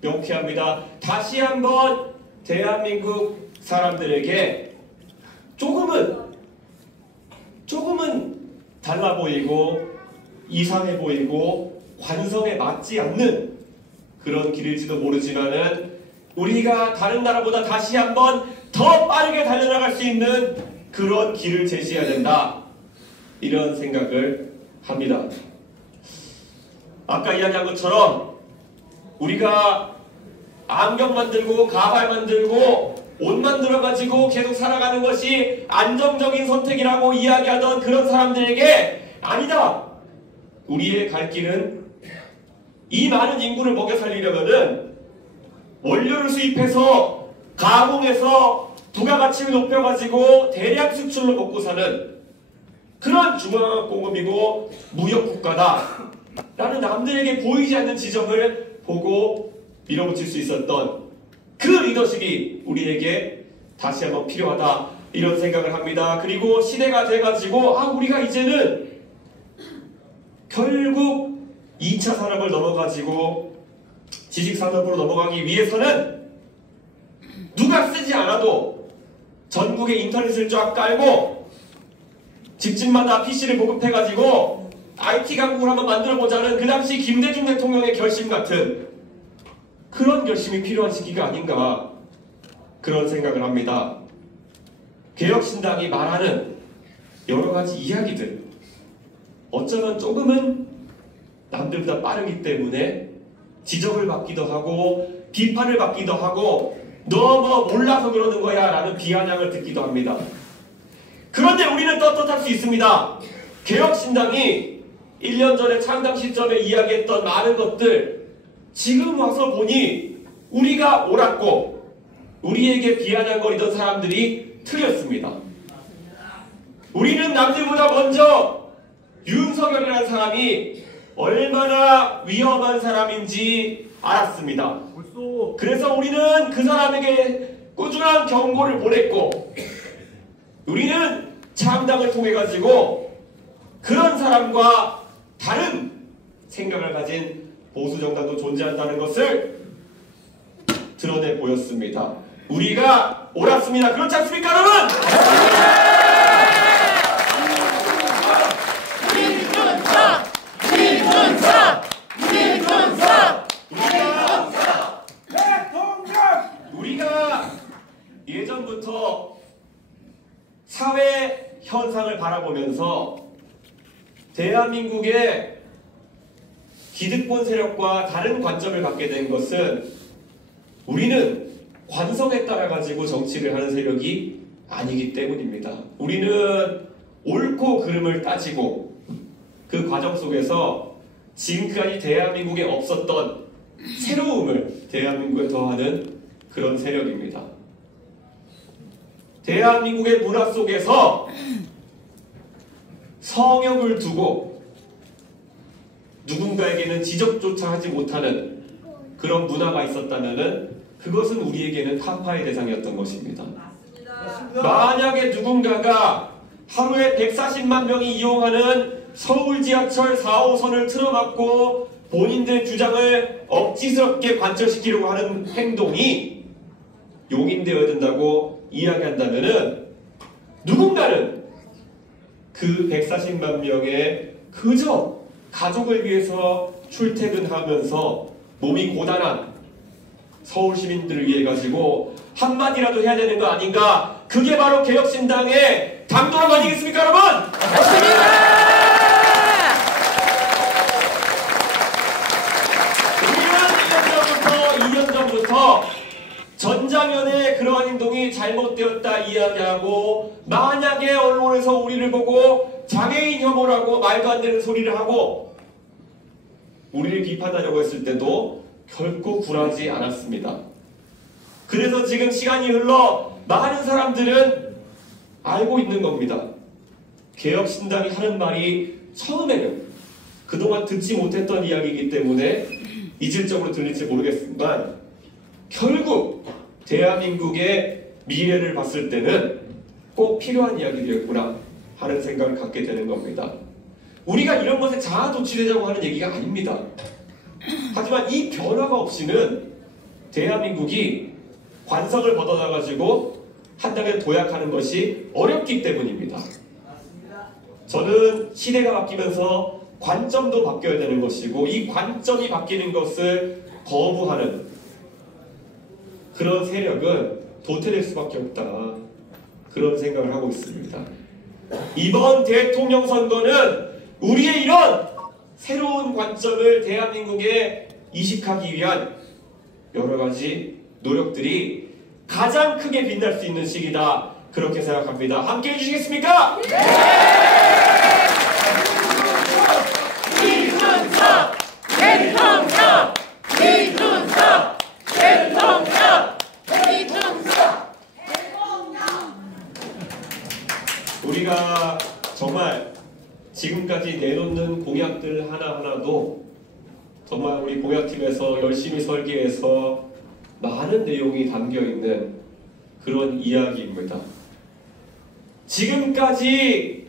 명쾌합니다. 다시 한번 대한민국 사람들에게 조금은 달라 보이고 이상해 보이고 관성에 맞지 않는 그런 길일지도 모르지만은 우리가 다른 나라보다 다시 한번 더 빠르게 달려나갈 수 있는 그런 길을 제시해야 된다. 이런 생각을 합니다. 아까 이야기한 것처럼 우리가 안경 만들고 가발 만들고 옷 만들어가지고 계속 살아가는 것이 안정적인 선택이라고 이야기하던 그런 사람들에게 아니다. 우리의 갈 길은 이 많은 인구를 먹여 살리려면은 원료를 수입해서 가공해서 부가가치를 높여가지고 대량 수출로 먹고 사는 그런 중앙 공업이고 무역국가다 라는 남들에게 보이지 않는 지점을 보고 밀어붙일 수 있었던 그 리더십이 우리에게 다시 한번 필요하다 이런 생각을 합니다. 그리고 시대가 돼가지고 우리가 이제는 결국 2차 산업을 넘어가지고 지식산업으로 넘어가기 위해서는 누가 쓰지 않아도 전국에 인터넷을 쫙 깔고 집집마다 PC를 보급해가지고 IT 강국을 한번 만들어보자는 그 당시 김대중 대통령의 결심 같은 그런 결심이 필요한 시기가 아닌가 그런 생각을 합니다. 개혁신당이 말하는 여러 가지 이야기들 어쩌면 조금은 남들보다 빠르기 때문에 지적을 받기도 하고 비판을 받기도 하고 너 뭐 몰라서 그러는 거야 라는 비아냥을 듣기도 합니다. 그런데 우리는 떳떳할 수 있습니다. 개혁신당이 1년 전에 창당 시점에 이야기했던 많은 것들 지금 와서 보니 우리가 옳았고 우리에게 비아냥거리던 사람들이 틀렸습니다. 우리는 남들보다 먼저 윤석열이라는 사람이 얼마나 위험한 사람인지 알았습니다. 그래서 우리는 그 사람에게 꾸준한 경고를 보냈고 우리는 창당을 통해 가지고 그런 사람과 다른 생각을 가진 보수정당도 존재한다는 것을 드러내 보였습니다. 우리가 옳았습니다. 그렇지 않습니까 여러분? 우리가 예전부터 사회 현상을 바라보면서 대한민국의 기득권 세력과 다른 관점을 갖게 된 것은 우리는 관성에 따라 가지고 정치를 하는 세력이 아니기 때문입니다. 우리는 옳고 그름을 따지고 그 과정 속에서 지금까지 대한민국에 없었던 새로움을 대한민국에 더하는 그런 세력입니다. 대한민국의 문화 속에서 성역을 두고 누군가에게는 지적조차 하지 못하는 그런 문화가 있었다면 그것은 우리에게는 타파의 대상이었던 것입니다. 만약에 누군가가 하루에 140만 명이 이용하는 서울 지하철 4호선을 틀어막고 본인들의 주장을 억지스럽게 관철시키려고 하는 행동이 용인되어야 된다고 이야기한다면은 누군가는 그 140만 명의 그저 가족을 위해서 출퇴근하면서 몸이 고단한 서울 시민들을 위해 가지고 한마디라도 해야 되는 거 아닌가? 그게 바로 개혁신당의 당도람 아니겠습니까, 여러분? 맞습니다. 2년 전부터 전장현의 그러한 행동이 잘못되었다 이야기하고, 만약에 언론에서 우리를 보고 장애인 혐오라고 말도 안 되는 소리를 하고 우리를 비판하려고 했을 때도 결코 굴하지 않았습니다. 그래서 지금 시간이 흘러 많은 사람들은 알고 있는 겁니다. 개혁신당이 하는 말이 처음에는 그동안 듣지 못했던 이야기이기 때문에 이질적으로 들릴지 모르겠지만 결국 대한민국의 미래를 봤을 때는 꼭 필요한 이야기들이었구나 하는 생각을 갖게 되는 겁니다. 우리가 이런 것에 자아도취되자고 하는 얘기가 아닙니다. 하지만 이 변화가 없이는 대한민국이 관성을 벗어나가지고 한 단계 도약하는 것이 어렵기 때문입니다. 저는 시대가 바뀌면서 관점도 바뀌어야 되는 것이고, 이 관점이 바뀌는 것을 거부하는 그런 세력은 도태될 수밖에 없다, 그런 생각을 하고 있습니다. 이번 대통령 선거는 우리의 이런 새로운 관점을 대한민국에 이식하기 위한 여러 가지 노력들이 가장 크게 빛날 수 있는 시기다, 그렇게 생각합니다. 함께 해주시겠습니까? 네! 이준석! 대통령! 이준석! 대통령! 이준석! 우리가 정말 지금까지 내놓는 공약들 하나하나도 정말 우리 공약팀에서 열심히 설계해서 많은 내용이 담겨있는 그런 이야기입니다. 지금까지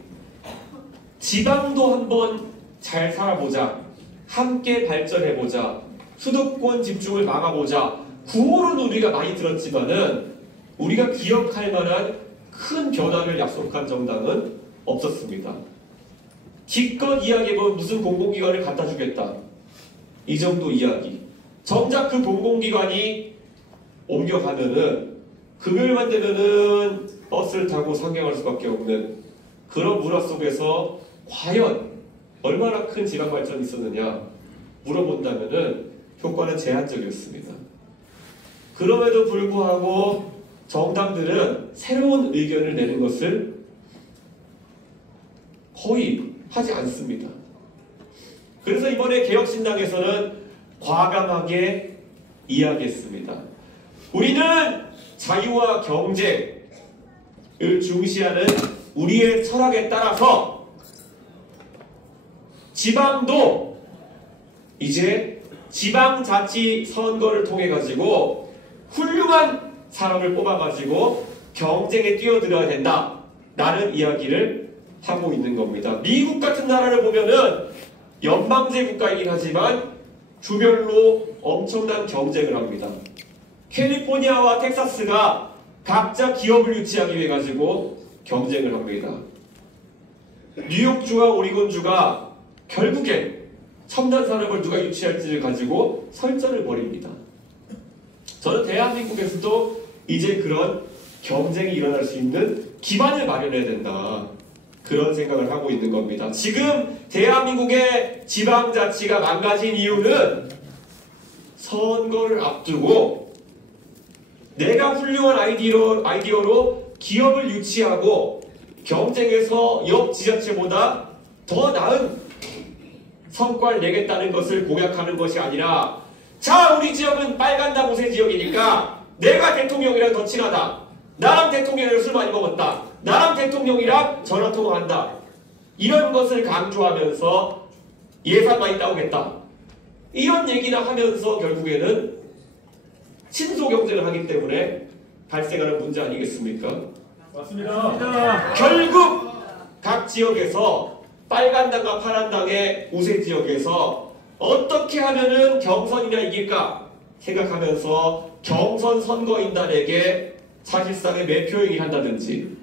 지방도 한번 잘 살아보자, 함께 발전해보자, 수도권 집중을 막아보자, 구호는 우리가 많이 들었지만은 우리가 기억할 만한 큰 변화를 약속한 정당은 없었습니다. 기껏 이야기해보면 무슨 공공기관을 갖다 주겠다, 이 정도 이야기. 정작 그 공공기관이 옮겨가면은 금요일만 되면은 버스를 타고 상경할 수밖에 없는 그런 문화 속에서 과연 얼마나 큰 지방 발전이 있었느냐 물어본다면은 효과는 제한적이었습니다. 그럼에도 불구하고 정당들은 새로운 의견을 내는 것을 거의 하지 않습니다. 그래서 이번에 개혁신당에서는 과감하게 이야기했습니다. 우리는 자유와 경쟁을 중시하는 우리의 철학에 따라서 지방도 이제 지방자치 선거를 통해 가지고 훌륭한 사람을 뽑아 가지고 경쟁에 뛰어들어야 된다, 라는 이야기를 하고 있는 겁니다. 미국 같은 나라를 보면은 연방제 국가이긴 하지만 주별로 엄청난 경쟁을 합니다. 캘리포니아와 텍사스가 각자 기업을 유치하기 위해 가지고 경쟁을 합니다. 뉴욕주와 오리곤주가 결국엔 첨단 산업을 누가 유치할지를 가지고 설전을 벌입니다. 저는 대한민국에서도 이제 그런 경쟁이 일어날 수 있는 기반을 마련해야 된다, 그런 생각을 하고 있는 겁니다. 지금 대한민국의 지방자치가 망가진 이유는 선거를 앞두고 내가 훌륭한 아이디어로 기업을 유치하고 경쟁에서 옆 지자체보다 더 나은 성과를 내겠다는 것을 공약하는 것이 아니라, 자, 우리 지역은 빨간 다무새 지역이니까 내가 대통령이랑 더 친하다, 나랑 대통령이랑 술 많이 먹었다, 나랑 대통령이랑 전화통화한다, 이런 것을 강조하면서 예산 많이 따오겠다, 이런 얘기나 하면서 결국에는 친소 경쟁을 하기 때문에 발생하는 문제 아니겠습니까? 맞습니다. 결국 각 지역에서 빨간당과 파란당의 우세 지역에서 어떻게 하면은 경선이나 이길까 생각하면서 경선 선거인단에게 사실상의 매표 행위를 한다든지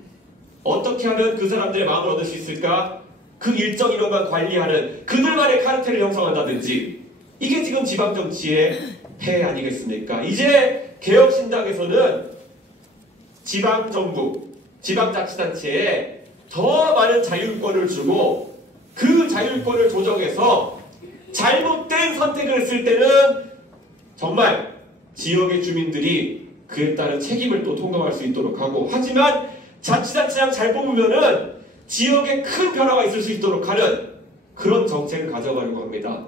어떻게 하면 그 사람들의 마음을 얻을 수 있을까 그 일정 인원만 관리하는 그들만의 카르텔을 형성한다든지 이게 지금 지방정치의 폐해 아니겠습니까? 이제 개혁신당에서는 지방정부, 지방자치단체에 더 많은 자율권을 주고 그 자율권을 조정해서 잘못된 선택을 했을 때는 정말 지역의 주민들이 그에 따른 책임을 또 통감할 수 있도록 하고 하지만 자치단체장 잘 뽑으면은 지역에 큰 변화가 있을 수 있도록 하는 그런 정책을 가져가려고 합니다.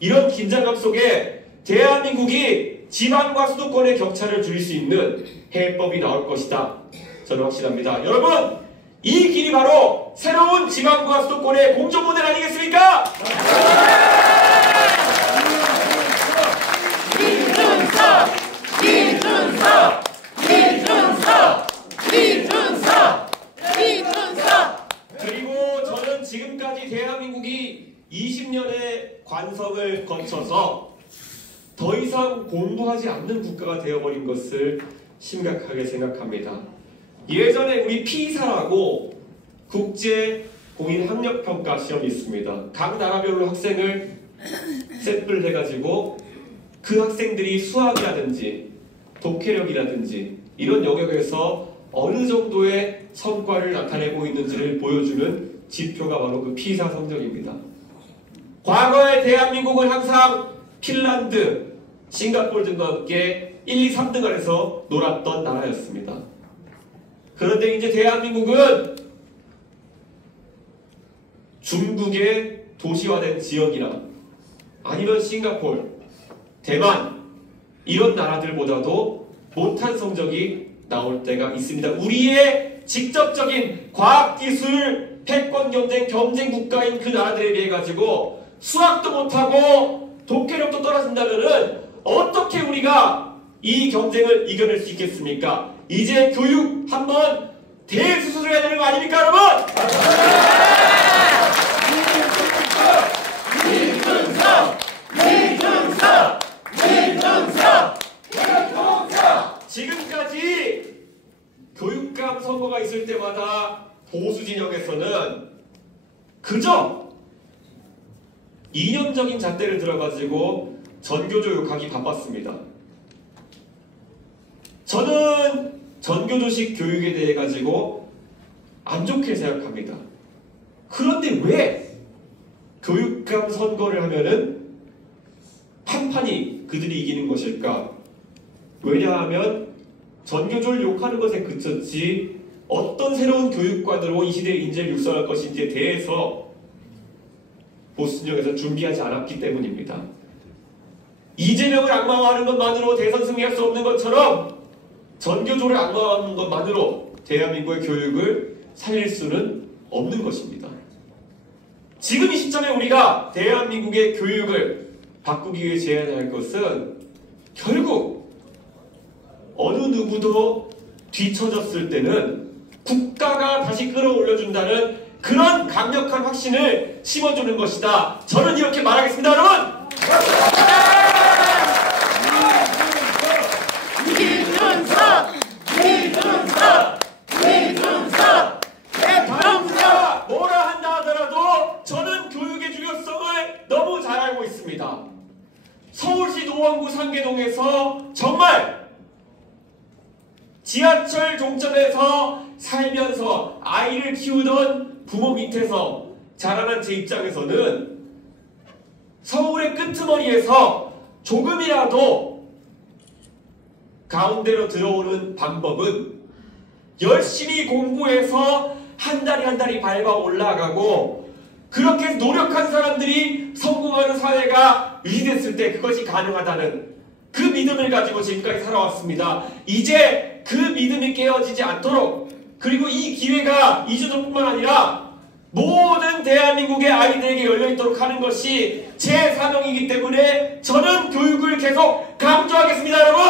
이런 긴장감 속에 대한민국이 지방과 수도권의 격차를 줄일 수 있는 해법이 나올 것이다. 저는 확신합니다. 여러분, 이 길이 바로 새로운 지방과 수도권의 공정 모델 아니겠습니까? 이준석! 이준석! 이준석! 이준석! 이준석! 그리고 저는 지금까지 대한민국이 20년의 관성을 거쳐서 더 이상 공부하지 않는 국가가 되어버린 것을 심각하게 생각합니다. 예전에 우리 피사라고 국제 공인 학력평가 시험이 있습니다. 각 나라별로 학생을 샘플을 해가지고 그 학생들이 수학이라든지 독해력이라든지 이런 영역에서 어느 정도의 성과를 나타내고 있는지를 보여주는 지표가 바로 그 피사 성적입니다. 과거의 대한민국은 항상 핀란드, 싱가포르 등과 함께 1, 2, 3등 안에서 놀았던 나라였습니다. 그런데 이제 대한민국은 중국의 도시화된 지역이나 아니면 싱가포르, 대만 이런 나라들보다도 못한 성적이 나올 때가 있습니다. 우리의 직접적인 과학기술 패권 경쟁 국가인 그 나라들에 비해 가지고 수학도 못하고 독해력도 떨어진다면은 어떻게 우리가 이 경쟁을 이겨낼 수 있겠습니까? 이제 교육 한번 대수술을 해야 되는 거 아닙니까, 여러분? 이준석! 이준석! 이준석! 이준석! 지금까지 교육감 선거가 있을 때마다 보수 진영에서는 그저 이념적인 잣대를 들어가지고 전교조 욕하기 바빴습니다. 저는 전교조식 교육에 대해 가지고 안 좋게 생각합니다. 그런데 왜 교육감 선거를 하면은 판판이 그들이 이기는 것일까? 왜냐하면 전교조를 욕하는 것에 그쳤지 어떤 새로운 교육관으로 이 시대의 인재를 육성할 것인지에 대해서 보수진영에서 준비하지 않았기 때문입니다. 이재명을 악마화하는 것만으로 대선 승리할 수 없는 것처럼 전교조를 악마화하는 것만으로 대한민국의 교육을 살릴 수는 없는 것입니다. 지금 이 시점에 우리가 대한민국의 교육을 바꾸기 위해 제안해야 할 것은 결국 어느 누구도 뒤처졌을 때는 국가가 다시 끌어올려준다는 그런 강력한 확신을 심어주는 것이다. 저는 이렇게 말하겠습니다, 여러분! 이준석! 이준석! 이준석! 누가 뭐라 한다 하더라도 저는 교육의 중요성을 너무 잘 알고 있습니다. 서울시 노원구 상계동에서 정말 지하철 종점에서 살면서 아이를 키우던 부모 밑에서 자라난 제 입장에서는 서울의 끄트머리에서 조금이라도 가운데로 들어오는 방법은 열심히 공부해서 한 달이 밟아 올라가고 그렇게 노력한 사람들이 성공하는 사회가 유지됐을 때 그것이 가능하다는 그 믿음을 가지고 지금까지 살아왔습니다. 이제 그 믿음이 깨어지지 않도록 그리고 이 기회가 이준석뿐만 아니라 모든 대한민국의 아이들에게 열려있도록 하는 것이 제 사명이기 때문에 저는 교육을 계속 강조하겠습니다, 여러분!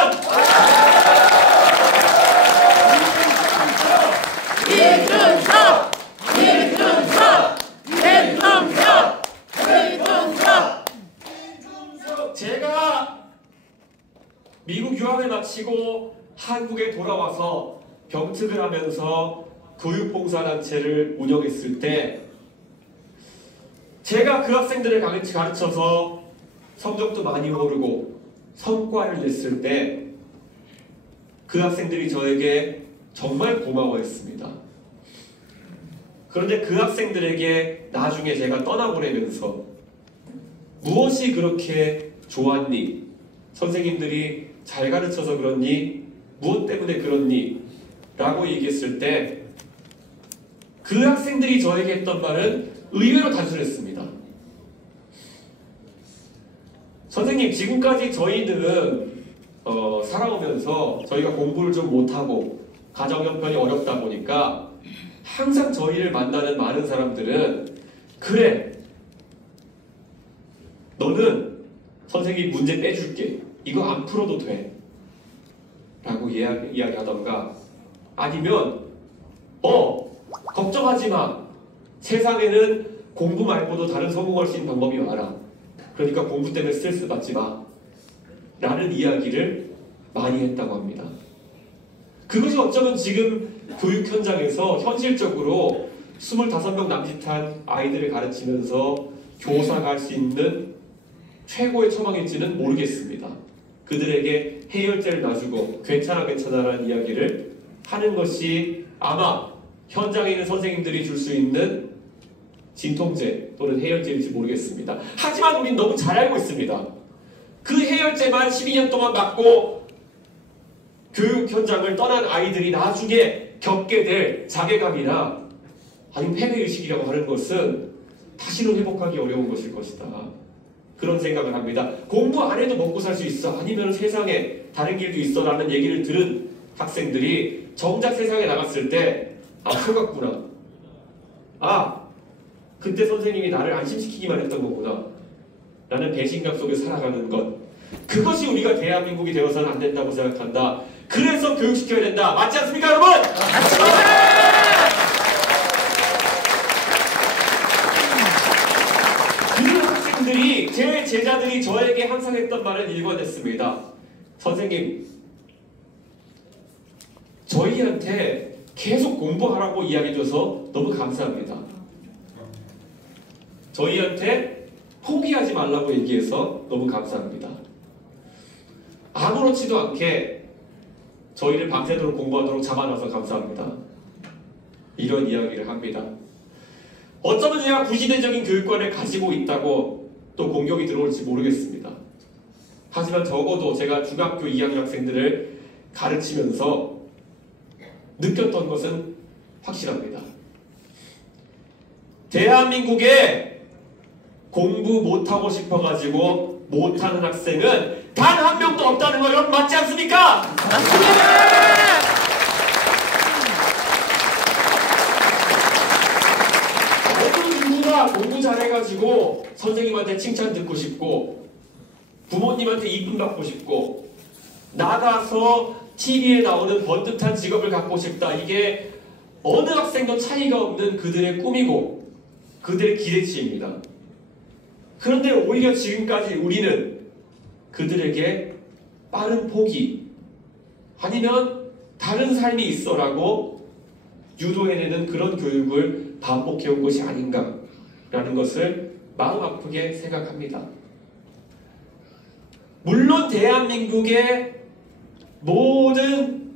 이준석! 이준석! 이준석! 이준석! 제가 미국 유학을 마치고 한국에 돌아와서 병특을 하면서 교육봉사단체를 운영했을 때 제가 그 학생들을 가르쳐서 성적도 많이 오르고 성과를 냈을 때 그 학생들이 저에게 정말 고마워했습니다. 그런데 그 학생들에게 나중에 제가 떠나보내면서 무엇이 그렇게 좋았니? 선생님들이 잘 가르쳐서 그렇니? 무엇 때문에 그렇니? 라고 얘기했을 때 그 학생들이 저에게 했던 말은 의외로 단순했습니다. 선생님, 지금까지 저희는 살아오면서 저희가 공부를 좀 못하고 가정 형편이 어렵다 보니까 항상 저희를 만나는 많은 사람들은 그래, 너는 선생님이 문제 빼줄게, 이거 안 풀어도 돼 라고 이야기하던가, 아니면 걱정하지 마, 세상에는 공부 말고도 다른 성공할 수 있는 방법이 많아, 그러니까 공부 때문에 스트레스 받지 마 라는 이야기를 많이 했다고 합니다. 그것이 어쩌면 지금 교육 현장에서 현실적으로 25명 남짓한 아이들을 가르치면서 교사가 할 수 있는 최고의 처방일지는 모르겠습니다. 그들에게 해열제를 놔주고 괜찮아라는 이야기를 하는 것이 아마 현장에 있는 선생님들이 줄 수 있는 진통제 또는 해열제일지 모르겠습니다. 하지만 우린 너무 잘 알고 있습니다. 그 해열제만 12년 동안 맞고 교육 현장을 떠난 아이들이 나중에 겪게 될 자괴감이나 아니면 패배의식이라고 하는 것은 다시는 회복하기 어려운 것일 것이다. 그런 생각을 합니다. 공부 안 해도 먹고 살 수 있어, 아니면 세상에 다른 길도 있어 라는 얘기를 들은 학생들이 정작 세상에 나갔을 때 속았구나, 그때 선생님이 나를 안심시키기만 했던 거구나 라는 배신감 속에 살아가는 것, 그것이 우리가 대한민국이 되어서는 안 된다고 생각한다. 그래서 교육시켜야 된다. 맞지 않습니까, 여러분? 맞습니다! 그 학생들이, 제 제자들이 저에게 항상 했던 말을 읽어냈습니다. 선생님, 저희한테 계속 공부하라고 이야기해줘서 너무 감사합니다. 저희한테 포기하지 말라고 얘기해서 너무 감사합니다. 아무렇지도 않게 저희를 밤새도록 공부하도록 잡아놔서 감사합니다. 이런 이야기를 합니다. 어쩌면 제가 구시대적인 교육관을 가지고 있다고 또 공격이 들어올지 모르겠습니다. 하지만 적어도 제가 중학교 2학년 학생들을 가르치면서 느꼈던 것은 확실합니다. 대한민국에 공부 못하고 싶어가지고 못하는 학생은 단 한 명도 없다는 거 여러분 맞지 않습니까? 맞습니다! 어떤 누구나 공부 잘해가지고 선생님한테 칭찬 듣고 싶고 부모님한테 이쁨 받고 싶고 나가서 TV에 나오는 번듯한 직업을 갖고 싶다. 이게 어느 학생도 차이가 없는 그들의 꿈이고 그들의 기대치입니다. 그런데 오히려 지금까지 우리는 그들에게 빠른 포기 아니면 다른 삶이 있어라고 유도해내는 그런 교육을 반복해온 것이 아닌가라는 것을 마음 아프게 생각합니다. 물론 대한민국의 모든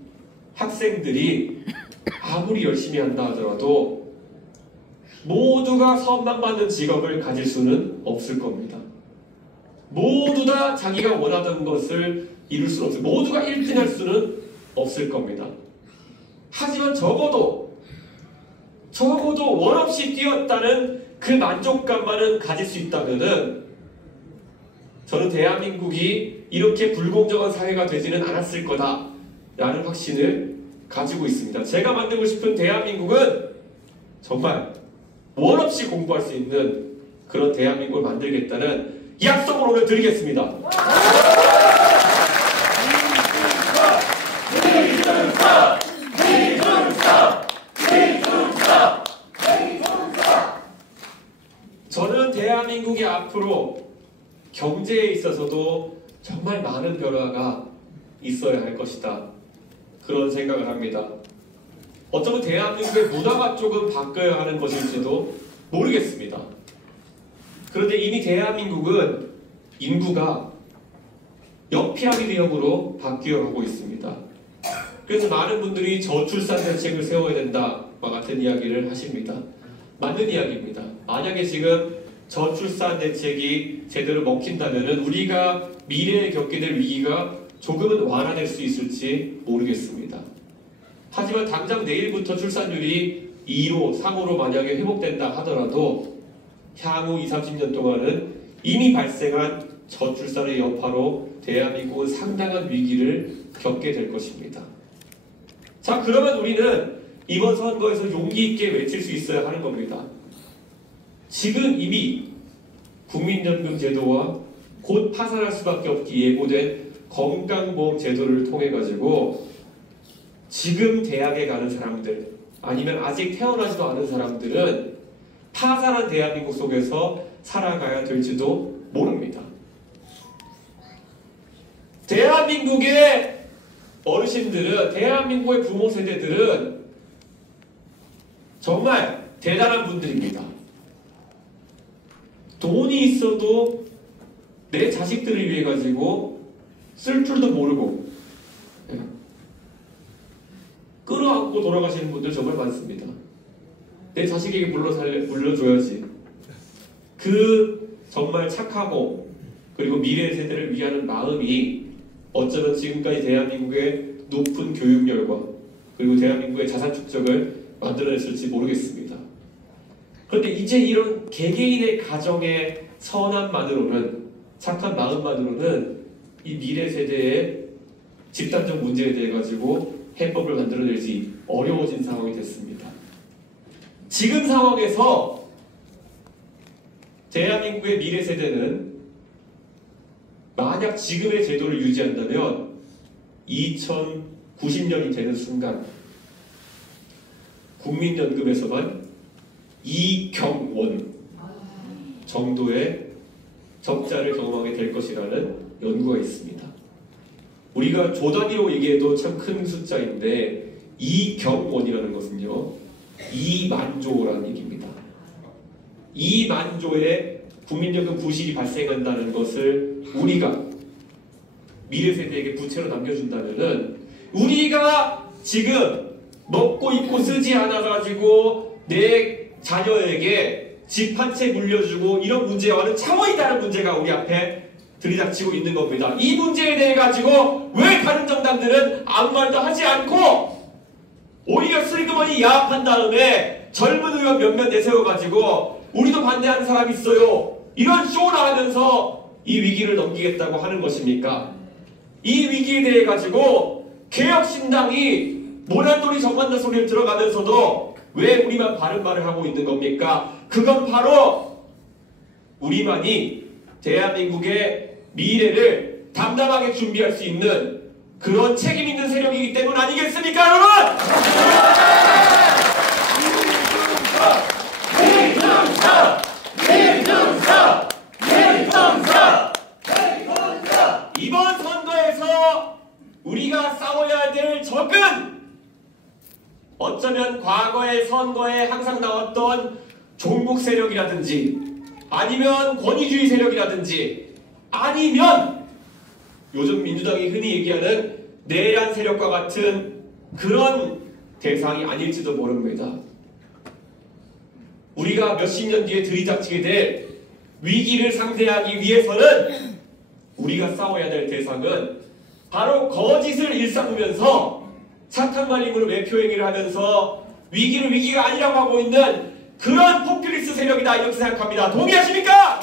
학생들이 아무리 열심히 한다 하더라도 모두가 선망받는 직업을 가질 수는 없을 겁니다. 모두 다 자기가 원하던 것을 이룰 수는 없어요. 모두가 1등 할 수는 없을 겁니다. 하지만 적어도 원 없이 뛰었다는 그 만족감만은 가질 수 있다면은 저는 대한민국이 이렇게 불공정한 사회가 되지는 않았을 거다라는 확신을 가지고 있습니다. 제가 만들고 싶은 대한민국은 정말 원 없이 공부할 수 있는 그런 대한민국을 만들겠다는 약속을 오늘 드리겠습니다. 저는 대한민국이 앞으로 경제에 있어서도 정말 많은 변화가 있어야 할 것이다. 그런 생각을 합니다. 어쩌면 대한민국의 문화가 조금 바뀌어야 하는 것일지도 모르겠습니다. 그런데 이미 대한민국은 인구가 역피라미드형으로 바뀌어가고 있습니다. 그래서 많은 분들이 저출산 대책을 세워야 된다와 같은 이야기를 하십니다. 맞는 이야기입니다. 만약에 지금 저출산 대책이 제대로 먹힌다면 우리가 미래에 겪게 될 위기가 조금은 완화될 수 있을지 모르겠습니다. 하지만 당장 내일부터 출산율이 2로, 3으로 만약에 회복된다 하더라도 향후 20, 30년 동안은 이미 발생한 저출산의 여파로 대한민국은 상당한 위기를 겪게 될 것입니다. 자, 그러면 우리는 이번 선거에서 용기 있게 외칠 수 있어야 하는 겁니다. 지금 이미 국민연금 제도와 곧 파산할 수밖에 없기 예고된 건강보험 제도를 통해 가지고 지금 대학에 가는 사람들 아니면 아직 태어나지도 않은 사람들은 파산한 대한민국 속에서 살아가야 될지도 모릅니다. 대한민국의 어르신들은, 대한민국의 부모 세대들은 정말 대단한 분들입니다. 돈이 있어도 내 자식들을 위해 가지고 쓸 줄도 모르고 끌어안고 돌아가시는 분들 정말 많습니다. 내 자식에게 물려줘야지. 그 정말 착하고 그리고 미래 세대를 위하는 마음이 어쩌면 지금까지 대한민국의 높은 교육열과 그리고 대한민국의 자산 축적을 만들어냈을지 모르겠습니다. 그런데 이제 이런 개개인의 가정의 선함만으로는, 착한 마음만으로는 이 미래 세대의 집단적 문제에 대해 가지고 해법을 만들어내지 어려워진 상황이 됐습니다. 지금 상황에서 대한민국의 미래 세대는 만약 지금의 제도를 유지한다면 2090년이 되는 순간 국민연금에서만 2경원 정도의 적자를 경험하게 될 것이라는 연구가 있습니다. 우리가 조 단위로 얘기해도 참 큰 숫자인데 2경원이라는 것은요 2만조라는 얘기입니다. 2만조의 국민연금 부실이 발생한다는 것을 우리가 미래 세대에게 부채로 남겨준다면은 우리가 지금 먹고 입고 쓰지 않아가지고 내 자녀에게 집 한 채 물려주고 이런 문제와는 차원이 다른 문제가 우리 앞에 들이닥치고 있는 겁니다. 이 문제에 대해 가지고 왜 다른 정당들은 아무 말도 하지 않고 오히려 슬그머니 야합한 다음에 젊은 의원 몇몇 내세워가지고 우리도 반대하는 사람이 있어요. 이런 쇼를 하면서 이 위기를 넘기겠다고 하는 것입니까? 이 위기에 대해 가지고 개혁신당이 모란돌이 정만다 소리를 들어가면서도 왜 우리만 바른 말을 하고 있는 겁니까? 그건 바로 우리만이 대한민국의 미래를 담당하게 준비할 수 있는 그런 책임 있는 세력이기 때문 아니겠습니까, 여러분? 이번 선거에서 우리가 싸워야 될 적은 어쩌면 과거의 선거에 항상 나왔던 종북 세력이라든지 아니면 권위주의 세력이라든지 아니면 요즘 민주당이 흔히 얘기하는 내란 세력과 같은 그런 대상이 아닐지도 모릅니다. 우리가 몇십 년 뒤에 들이닥치게 될 위기를 상대하기 위해서는 우리가 싸워야 될 대상은 바로 거짓을 일삼으면서 사탕말림으로 매표행위를 하면서 위기를 위기가 아니라고 하고 있는 그런 포퓰리스트 세력이다 이렇게 생각합니다. 동의하십니까?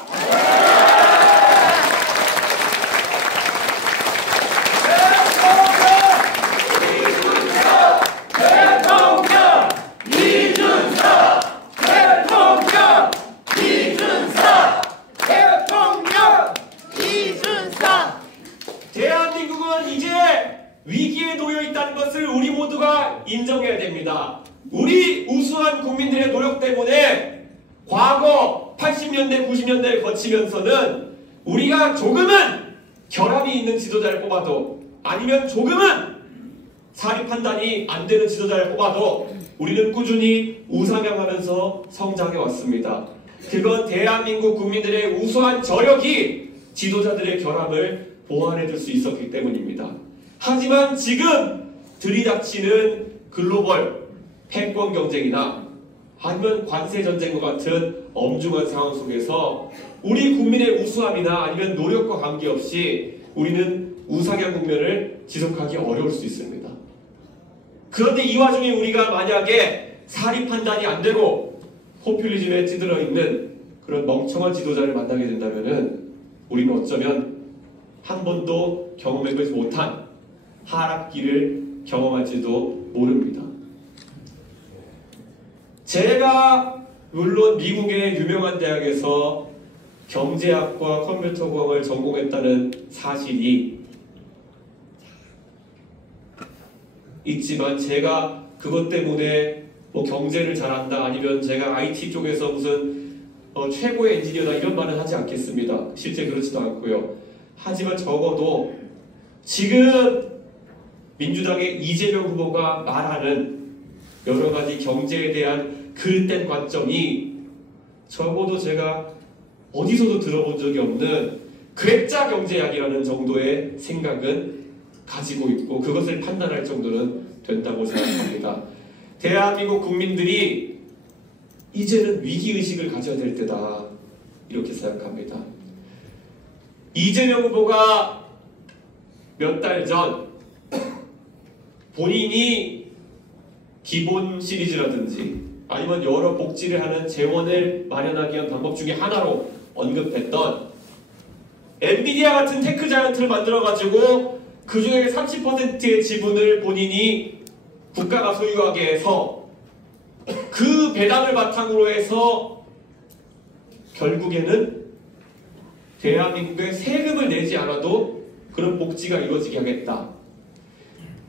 대통령! 이준석! 대통령! 우수한 국민들의 노력 때문에 과거 80년대, 90년대를 거치면서는 우리가 조금은 결함이 있는 지도자를 뽑아도 아니면 조금은 사리 판단이 안 되는 지도자를 뽑아도 우리는 꾸준히 우상향하면서 성장해 왔습니다. 그건 대한민국 국민들의 우수한 저력이 지도자들의 결함을 보완해 줄 수 있었기 때문입니다. 하지만 지금 들이닥치는 글로벌 패권 경쟁이나 아니면 관세 전쟁과 같은 엄중한 상황 속에서 우리 국민의 우수함이나 아니면 노력과 관계없이 우리는 우상향 국면을 지속하기 어려울 수 있습니다. 그런데 이 와중에 우리가 만약에 사리 판단이 안 되고 포퓰리즘에 찌들어 있는 그런 멍청한 지도자를 만나게 된다면은 우리는 어쩌면 한 번도 경험해보지 못한 하락기를 경험할지도 모릅니다. 제가 물론 미국의 유명한 대학에서 경제학과 컴퓨터공학을 전공했다는 사실이 있지만 제가 그것 때문에 뭐 경제를 잘한다 아니면 제가 IT 쪽에서 무슨 최고의 엔지니어다 이런 말은 하지 않겠습니다. 실제 그렇지도 않고요. 하지만 적어도 지금 민주당의 이재명 후보가 말하는 여러 가지 경제에 대한 그릇된 관점이 적어도 제가 어디서도 들어본 적이 없는 괴짜 경제학이라는 정도의 생각은 가지고 있고 그것을 판단할 정도는 된다고 생각합니다. 대한민국 국민들이 이제는 위기의식을 가져야 될 때다 이렇게 생각합니다. 이재명 후보가 몇 달 전 본인이 기본 시리즈라든지 아니면 여러 복지를 하는 재원을 마련하기 위한 방법 중에 하나로 언급했던 엔비디아 같은 테크 자이언트를 만들어가지고 그 중에 30%의 지분을 본인이 국가가 소유하게 해서 그 배당을 바탕으로 해서 결국에는 대한민국에 세금을 내지 않아도 그런 복지가 이루어지게 하겠다.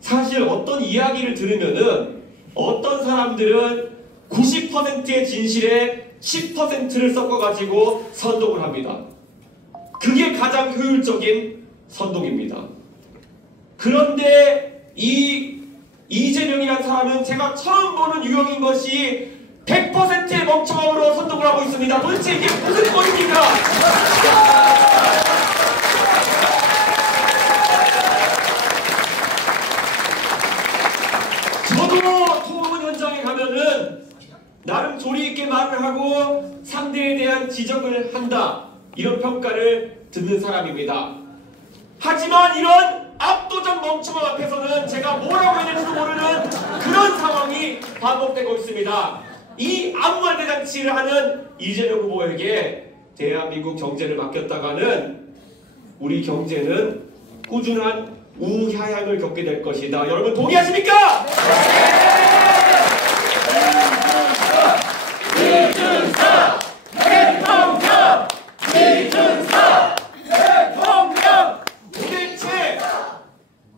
사실 어떤 이야기를 들으면은 어떤 사람들은 90%의 진실에 10%를 섞어가지고 선동을 합니다. 그게 가장 효율적인 선동입니다. 그런데 이 이재명이라는 사람은 제가 처음 보는 유형인 것이 100%의 멍청함으로 선동을 하고 있습니다. 도대체 이게 무슨 꼴입니까? 저도 토론 현장에 가면은 나름 조리 있게 말을 하고 상대에 대한 지적을 한다. 이런 평가를 듣는 사람입니다. 하지만 이런 압도적 멍청함 앞에서는 제가 뭐라고 해야 될지도 모르는 그런 상황이 반복되고 있습니다. 이 아무 말 대잔치를 하는 이재명 후보에게 대한민국 경제를 맡겼다가는 우리 경제는 꾸준한 우하향을 겪게 될 것이다. 여러분 동의하십니까? 이준석 대통령! 이준석 대통령!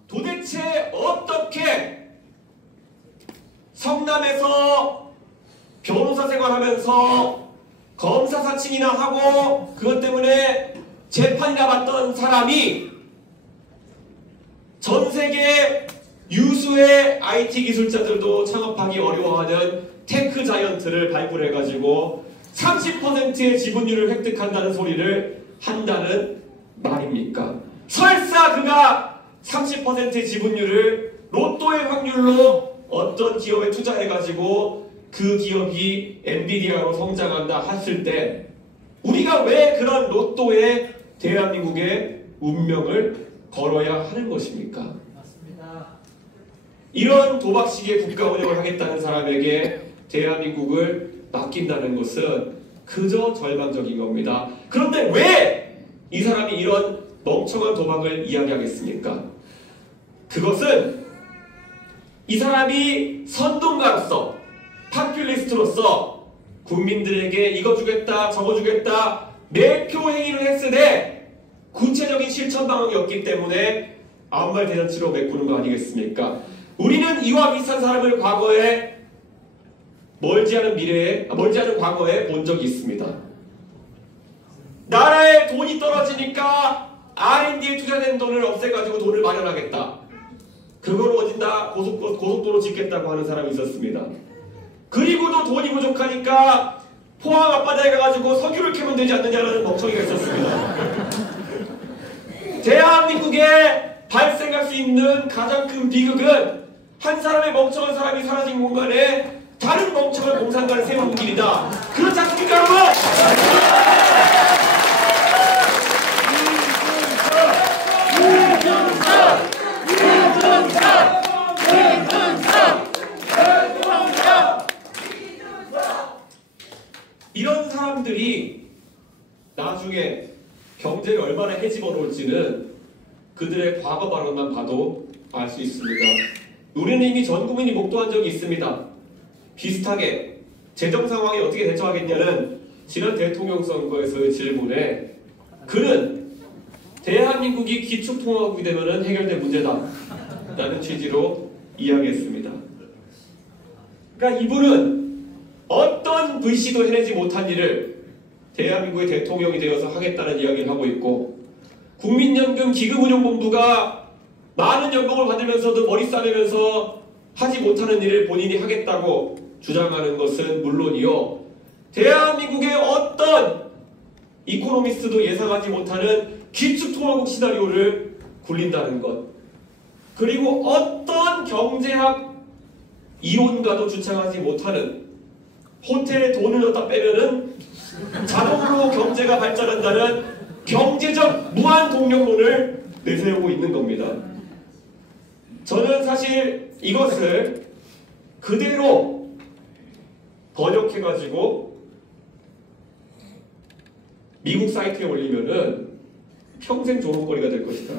도대체 어떻게 성남에서 변호사 생활하면서 검사 사칭이나 하고 그것 때문에 재판이나 받던 사람이 전 세계 유수의 IT 기술자들도 창업하기 어려워하는 테크 자이언트를 발굴해가지고 30%의 지분율을 획득한다는 소리를 한다는 말입니까? 설사 그가 30%의 지분율을 로또의 확률로 어떤 기업에 투자해가지고 그 기업이 엔비디아로 성장한다 했을 때 우리가 왜 그런 로또에 대한민국의 운명을 걸어야 하는 것입니까? 맞습니다. 이런 도박식의 국가 운영을 하겠다는 사람에게 대한민국을 맡긴다는 것은 그저 절망적인 겁니다. 그런데 왜 이 사람이 이런 멍청한 도박을 이야기하겠습니까? 그것은 이 사람이 선동가로서 파퓰리스트로서 국민들에게 이거 주겠다 저거 주겠다 매표 행위를 했으되 구체적인 실천 방향이 없기 때문에 아무 말 대잔치로 메꾸는 거 아니겠습니까? 우리는 이와 비슷한 사람을 과거에 멀지 않은 과거에 본 적이 있습니다. 나라에 돈이 떨어지니까 R&D에 투자된 돈을 없애가지고 돈을 마련하겠다. 그걸 어딘다 고속도로 짓겠다고 하는 사람이 있었습니다. 그리고도 돈이 부족하니까 포항 앞바다에 가가지고 석유를 캐면 되지 않느냐라는 멍청이가 있었습니다. 대한민국에 발생할 수 있는 가장 큰 비극은 한 사람의 멍청한 사람이 사라진 공간에 다른 멍청한 공산당을 세우는 길이다. 그렇지 않습니까, 여러분? 이런 사람들이 나중에 경제를 얼마나 해집어놓을지는 그들의 과거 발언만 봐도 알 수 있습니다. 우리는 이미 전 국민이 목도한 적이 있습니다. 비슷하게 재정 상황이 어떻게 대처하겠냐는 지난 대통령 선거에서의 질문에 그는 대한민국이 기축통화국이 되면 해결될 문제다 라는 취지로 이야기했습니다. 그러니까 이분은 어떤 불씨도 해내지 못한 일을 대한민국의 대통령이 되어서 하겠다는 이야기를 하고 있고, 국민연금 기금운용본부가 많은 연봉을 받으면서도 머리 싸매면서 하지 못하는 일을 본인이 하겠다고 주장하는 것은 물론이요, 대한민국의 어떤 이코노미스트도 예상하지 못하는 기축통화국 시나리오를 굴린다는 것, 그리고 어떤 경제학 이론가도 주창하지 못하는 호텔에 돈을 넣다 빼면은 자동으로 경제가 발전한다는 경제적 무한 동력론을 내세우고 있는 겁니다. 저는 사실 이것을 그대로 번역해가지고 미국 사이트에 올리면은 평생 조롱거리가 될 것이다,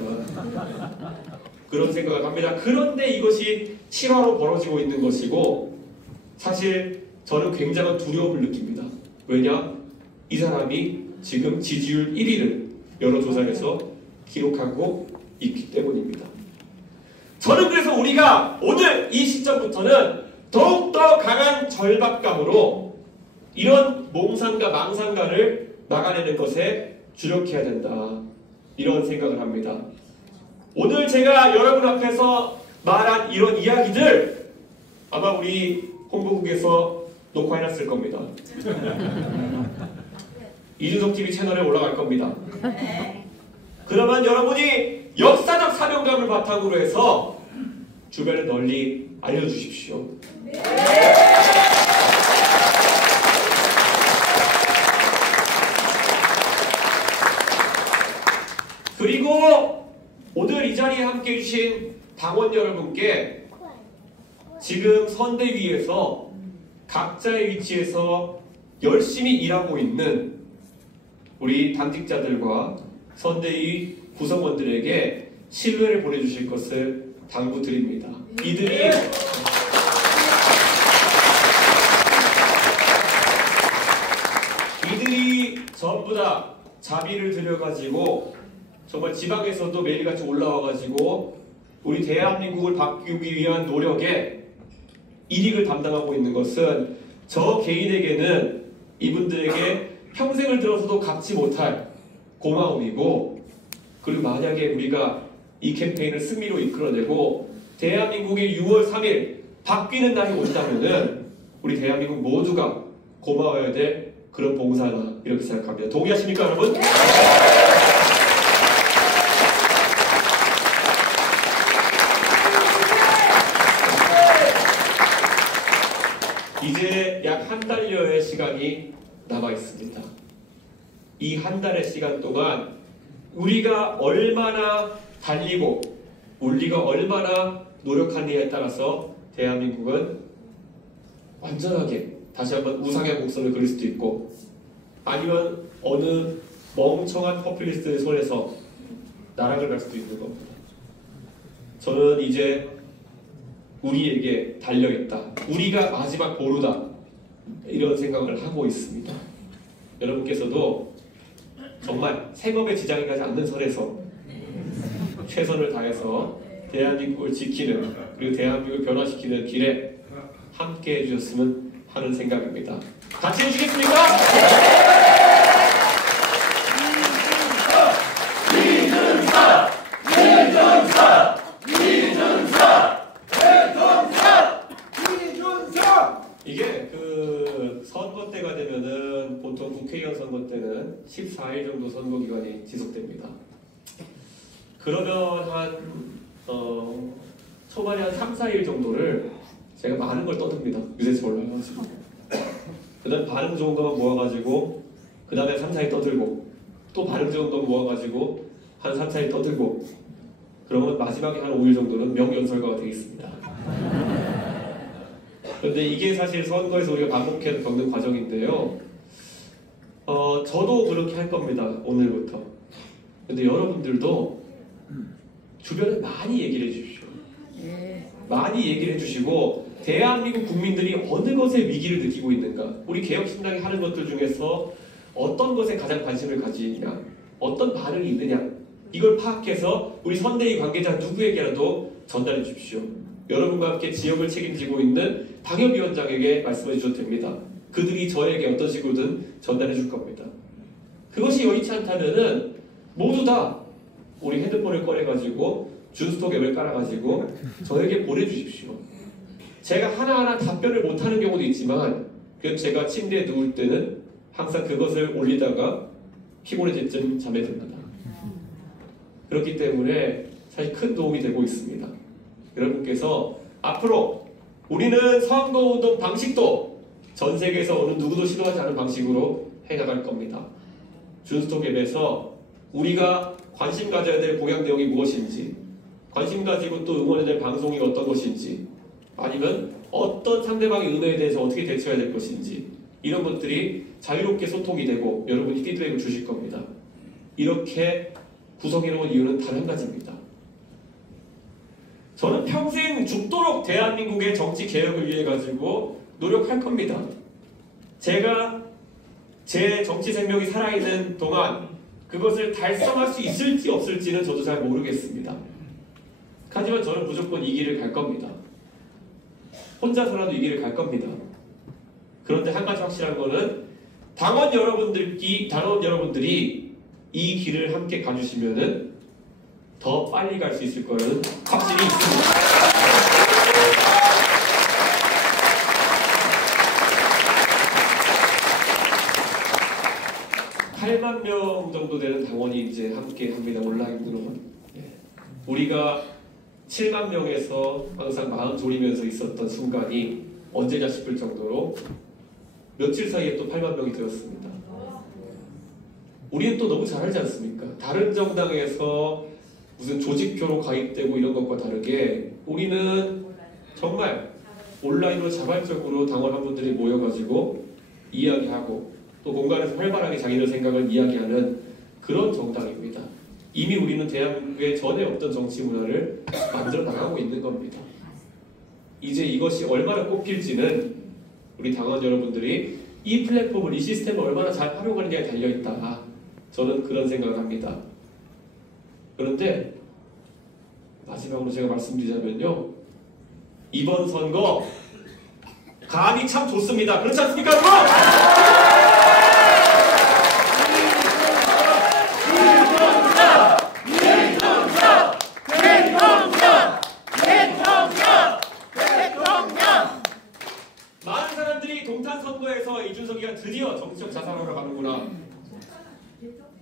그런 생각을 합니다. 그런데 이것이 실화로 벌어지고 있는 것이고, 사실 저는 굉장한 두려움을 느낍니다. 왜냐? 이 사람이 지금 지지율 1위를 여러 조사에서 기록하고 있기 때문입니다. 저는 그래서 우리가 오늘 이 시점부터는 더욱더 강한 절박감으로 이런 몽상가 망상가를 막아내는 것에 주력해야 된다, 이런 생각을 합니다. 오늘 제가 여러분 앞에서 말한 이런 이야기들 아마 우리 홍보국에서 녹화해놨을 겁니다. 이준석 TV 채널에 올라갈 겁니다. 그러면 여러분이 역사적 사명감을 바탕으로 해서 주변에 널리 알려주십시오. 그리고 오늘 이 자리에 함께해 주신 당원 여러분께 지금 선대위에서 각자의 위치에서 열심히 일하고 있는 우리 당직자들과 선대위 구성원들에게 신뢰를 보내주실 것을 당부드립니다. 이들이 전부 다 자비를 들여가지고 정말 지방에서도 매일같이 올라와가지고 우리 대한민국을 바꾸기 위한 노력에 일익을 담당하고 있는 것은 저 개인에게는 이분들에게 평생을 들어서도 갚지 못할 고마움이고, 그리고 만약에 우리가 이 캠페인을 승리로 이끌어내고 대한민국이 6월 3일 바뀌는 날이 온다면은 우리 대한민국 모두가 고마워야 될 그런 봉사나 이렇게 생각합니다. 동의하십니까, 여러분? 이제 약 한 달여의 시간이 남아 있습니다. 이 한 달의 시간 동안 우리가 얼마나 달리고 우리가 얼마나 노력하느냐에 따라서 대한민국은 완전하게 다시 한번 우상향 곡선을 그릴 수도 있고, 아니면 어느 멍청한 포퓰리스트의 손에서 나락을 갈 수도 있는 겁니다. 저는 이제 우리에게 달려있다, 우리가 마지막 보루다, 이런 생각을 하고 있습니다. 여러분께서도 정말 생업에 지장이 가지 않는 선에서 최선을 다해서 대한민국을 지키는, 그리고 대한민국을 변화시키는 길에 함께 해주셨으면 하는 생각입니다. 같이 해주겠습니까? 이게 그 선거 때가 되면은 보통 국회의원 선거 때는 14일 정도 선거 기간이 지속됩니다. 그러면 한 초반에 한 3, 4일 정도를 제가 많은 걸 떠듭니다. 유세차 올라가가지고 그 다음 반응 좋은 것만 모아가지고 그 다음에 3, 4일 떠들고 또 반응 좋은 것 모아가지고 한 3, 4일 떠들고 그러면 마지막에 한 5일 정도는 명연설가가 되겠습니다. 그런데 이게 사실 선거에서 우리가 반복해서 겪는 과정인데요. 저도 그렇게 할 겁니다. 오늘부터. 근데 여러분들도 주변에 많이 얘기를 해주십시오. 많이 얘기를 해주시고 대한민국 국민들이 어느 것에 위기를 느끼고 있는가, 우리 개혁신당이 하는 것들 중에서 어떤 것에 가장 관심을 가지냐, 어떤 반응이 있느냐, 이걸 파악해서 우리 선대위 관계자 누구에게라도 전달해 주십시오. 여러분과 함께 지역을 책임지고 있는 당협위원장에게 말씀해 주셔도 됩니다. 그들이 저에게 어떤 식으로든 전달해 줄 겁니다. 그것이 여의치 않다면은 모두 다 우리 핸드폰을 꺼내가지고 준스톡 앱을 깔아가지고 저에게 보내주십시오. 제가 하나하나 답변을 못하는 경우도 있지만 제가 침대에 누울 때는 항상 그것을 올리다가 피곤해질 쯤 잠에 듭니다. 그렇기 때문에 사실 큰 도움이 되고 있습니다. 여러분께서 앞으로 우리는 선거운동 방식도 전 세계에서 어느 누구도 시도하지 않은 방식으로 해나갈 겁니다. 준스톡 앱에서 우리가 관심 가져야 될 공약 내용이 무엇인지, 관심 가지고 또 응원해야 될 방송이 어떤 것인지, 아니면 어떤 상대방의 의도에 대해서 어떻게 대처해야 될 것인지, 이런 것들이 자유롭게 소통이 되고 여러분이 피드백을 주실 겁니다. 이렇게 구성해 놓은 이유는 단 한 가지입니다. 저는 평생 죽도록 대한민국의 정치 개혁을 위해 가지고 노력할 겁니다. 제가 제 정치 생명이 살아있는 동안 그것을 달성할 수 있을지 없을지는 저도 잘 모르겠습니다. 하지만 저는 무조건 이 길을 갈 겁니다. 혼자서라도 이 길을 갈 겁니다. 그런데 한 가지 확실한 거는 당원 여러분들이 이 길을 함께 가주시면은 더 빨리 갈 수 있을 거는 확실히 있습니다. 8만 명 정도 되는 당원이 이제 함께 합니다. 온라인으로만. 우리가 7만 명에서 항상 마음 졸이면서 있었던 순간이 언제냐 싶을 정도로 며칠 사이에 또 8만 명이 되었습니다. 우리는 또 너무 잘 알지 않습니까? 다른 정당에서 무슨 조직표로 가입되고 이런 것과 다르게 우리는 정말 온라인으로 자발적으로 당원분들이 모여가지고 이야기하고 또 공간에서 활발하게 자기들 생각을 이야기하는 그런 정당입니다. 이미 우리는 대한민국에 전에 없던 정치 문화를 만들어 나가고 있는 겁니다. 이제 이것이 얼마나 꼽힐지는 우리 당원 여러분들이 이 플랫폼을, 이 시스템을 얼마나 잘 활용하느냐에 달려있다. 저는 그런 생각을 합니다. 그런데 마지막으로 제가 말씀드리자면요, 이번 선거 감이 참 좋습니다. 그렇지 않습니까, 여러분? 많은 사람들이 동탄 선거에서 이준석이가 드디어 정치적 자살하러 가는구나.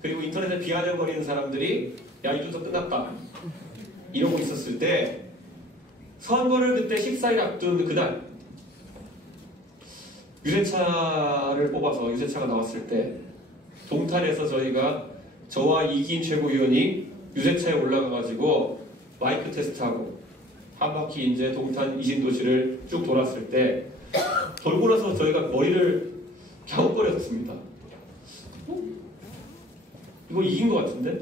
그리고 인터넷에 비아냥거리는 사람들이 야, 이준석 끝났다 이러고 있었을 때, 선거를 그때 14일 앞둔 그날 유세차를 뽑아서 유세차가 나왔을 때 동탄에서 저와 이기인 최고위원이 유세차에 올라가가지고 마이크 테스트하고 한 바퀴 이제 동탄 이신도시를 쭉 돌았을 때, 돌고 나서 저희가 머리를 갸웃거렸습니다. 이거 이긴 것 같은데?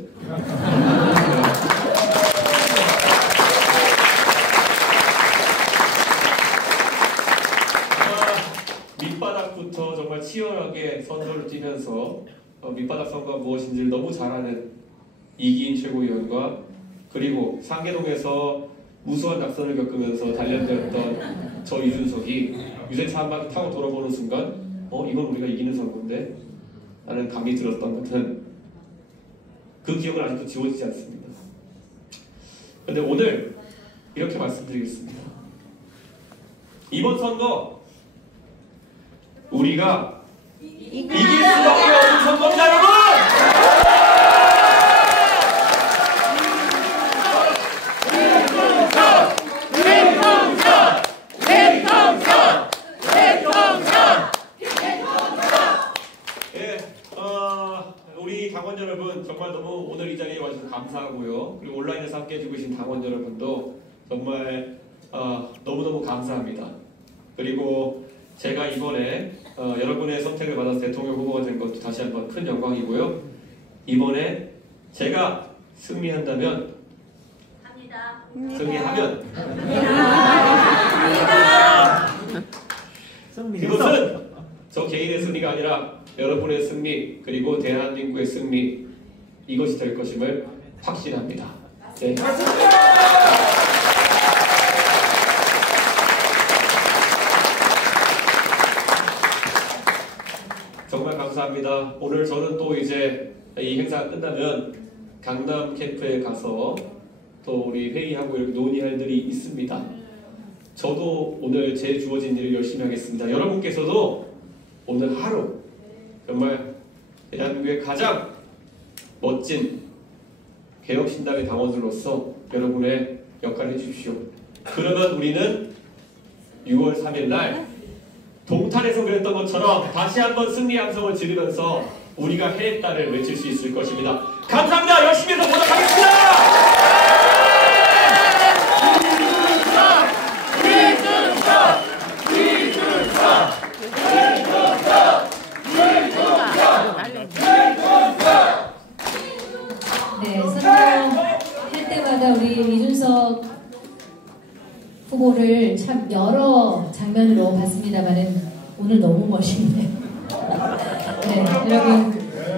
밑바닥부터 정말 치열하게 선거를 뛰면서 밑바닥 선거가 무엇인지를 너무 잘 아는 이기인 최고위원과, 그리고 상계동에서 무수한 낙선을 겪으면서 단련되었던 저 이준석이 유세차 한 바퀴 타고 돌아보는 순간 이건 우리가 이기는 선거인데 라는 감이 들었던 것은 그 기억은 아직도 지워지지 않습니다. 그런데 오늘 이렇게 말씀드리겠습니다. 이번 선거 우리가 이길 수밖에 없는 선거입니다, 여러분! 우리 당원 여러분 정말 너무 오늘 이 자리에 와주셔서 감사하고요. 그리고 온라인에서 함께 해주고 계신 당원 여러분도 정말 너무너무 감사합니다. 그리고 제가 이번에 여러분의 선택을 받아서 대통령 후보가 된 것도 다시 한번 큰 영광이고요. 이번에 제가 승리한다면 승리하면 이것은 저 개인의 승리가 아니라 여러분의 승리 그리고 대한민국의 승리 이것이 될 것임을 확신합니다. 네. 정말 감사합니다. 오늘 저는 또 이제 이 행사가 끝나면 강남 캠프에 가서 또 우리 회의하고 이렇게 논의할 일이 있습니다. 저도 오늘 제 주어진 일을 열심히 하겠습니다. 여러분께서도 오늘 하루 정말 대한민국의 가장 멋진 개혁신당의 당원들로서 여러분의 역할을 해주십시오. 그러면 우리는 6월 3일 날 동탄에서 그랬던 것처럼 다시 한번 승리 함성을 지르면서 우리가 해냈다를 외칠 수 있을 것입니다. 감사합니다. 열심히 해서 보도록 하겠습니다. 네, 선거할 때마다 우리 이준석 후보를 참 여러 장면으로 봤습니다만은 오늘 너무 멋있네요. 네,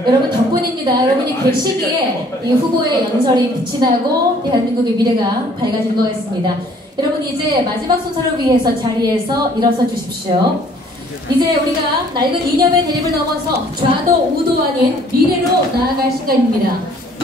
여러분 덕분입니다. 여러분이 계시기에 이 후보의 연설이 빛이 나고 대한민국의 미래가 밝아진 것 같습니다. 여러분 이제 마지막 순서를 위해서 자리에서 일어서 주십시오. 이제 우리가 낡은 이념의 대립을 넘어서 좌도 우도 아닌 미래로 나아갈 시간입니다.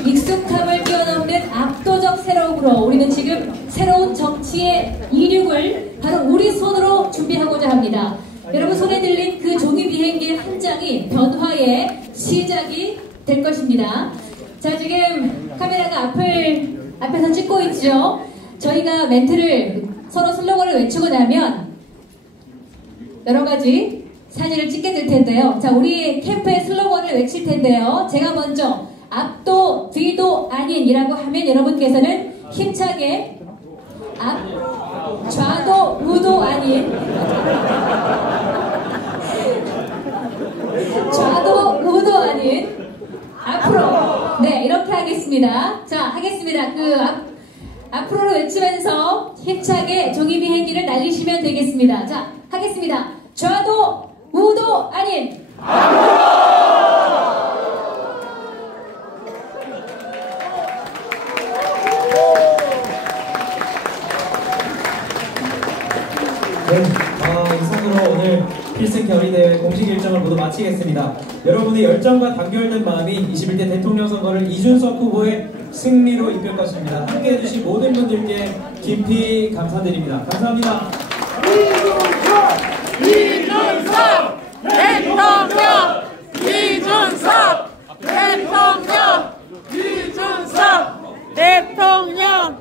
익숙함을 뛰어넘는 압도적 새로움으로 우리는 지금 새로운 정치의 이륙을 바로 우리 손으로 준비하고자 합니다. 여러분 손에 들린 그 종이 비행기 한 장이 변화의 시작이 될 것입니다. 자, 지금 카메라가 앞에서 찍고 있죠. 저희가 멘트를 서로 슬로건을 외치고 나면 여러 가지 사진을 찍게 될 텐데요. 자, 우리 캠프의 슬로건을 외칠 텐데요. 제가 먼저 앞도 뒤도 아닌이라고 하면 여러분께서는 힘차게 앞, 좌도 우도 아닌 좌도 우도 아닌 앞으로 네 이렇게 하겠습니다. 자 하겠습니다. 그 앞으로를 외치면서 힘차게 종이 비행기를 날리시면 되겠습니다. 자 하겠습니다. 좌도 우도 아닌 앞으로. 네, 이상으로 오늘 필승 결의대회 공식 일정을 모두 마치겠습니다. 여러분의 열정과 단결된 마음이 21대 대통령 선거를 이준석 후보의 승리로 이끌 것입니다. 함께해 주신 모든 분들께 깊이 감사드립니다. 감사합니다. 이준석 대통령! 이준석 대통령! 이준석 대통령!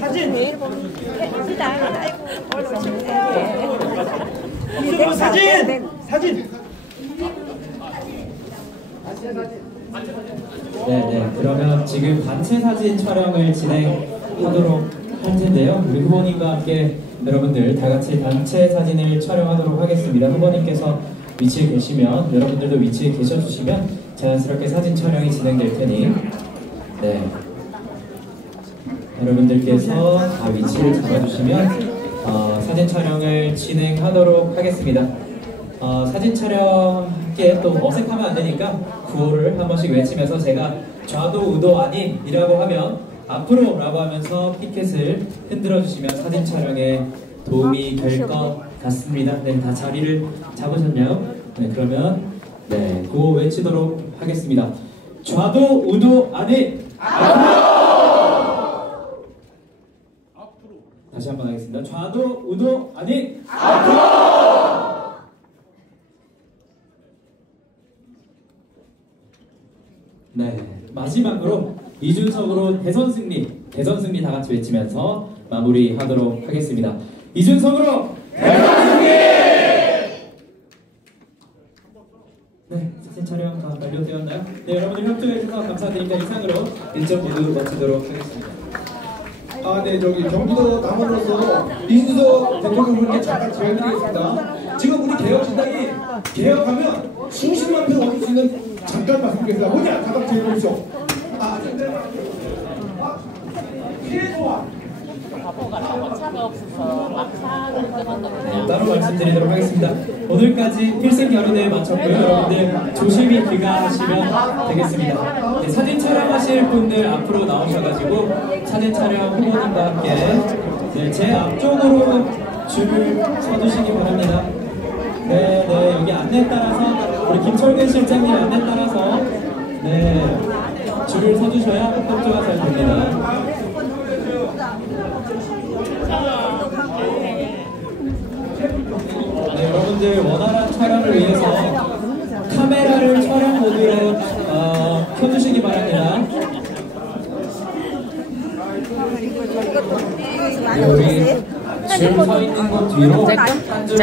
사진 내일 보면 합니다. 아이고 사진. 네, 그러면 지금 단체 사진 촬영을 진행하도록 할 텐데요. 우리 후보님과 함께 여러분들 다 같이 단체 사진을 촬영하도록 하겠습니다. 후보님께서 위치에 계시면 여러분들도 위치에 계셔주시면 자연스럽게 사진 촬영이 진행될 테니 네. 여러분들께서 다 위치를 잡아주시면 사진 촬영을 진행하도록 하겠습니다. 사진 촬영하기 함께 또 어색하면 안 되니까 구호를 한 번씩 외치면서 제가 좌도 우도 아닌이라고 하면 앞으로라고 하면서 피켓을 흔들어 주시면 사진 촬영에 도움이 될 것 같습니다. 네, 다 자리를 잡으셨나요? 네, 그러면 네, 구호 외치도록 하겠습니다. 좌도 우도 아닌 앞으로! 다시 한번 하겠습니다. 좌도 우도 아닌 앞으로! 네, 마지막으로 이준석으로 대선 승리 다 같이 외치면서 마무리하도록 하겠습니다. 이준석으로 대선 승리! 네, 사진 촬영 다 완료되었나요? 네, 여러분들 협조해 주셔서 감사드립니다. 이상으로 일정 모두 마치도록 하겠습니다. 네, 저기 경기도 당원으로서 이준석 대통령님께 잠깐 제안드리겠습니다. 지금 우리 개혁신당이 개혁하면 수십만 표 얻을 수 있는 잠깐 말씀드리겠습니다. 뭐냐? 잠깐 제보십시오. 따로 말씀드리도록 하겠습니다. 오늘까지 필승 여론대회 마쳤고요. 여러분들 조심히 귀가하시면 되겠습니다. 네, 사진 촬영하실 분들 앞으로 나오셔가지고 사진 촬영 후보님과 함께 네, 제 앞쪽으로 줄을 서주시기 바랍니다. 네, 여기 안내 따라서 우리 김철근 실장님 안내 따라서 네, 줄을 서주셔야 협조가 잘 됩니다. 네, 여러분들 원활한 촬영을 위해서 카메라를 촬영 모드로 켜주시기 바랍니다. 네, 우리 줄 서 있는 곳 뒤로 한 줄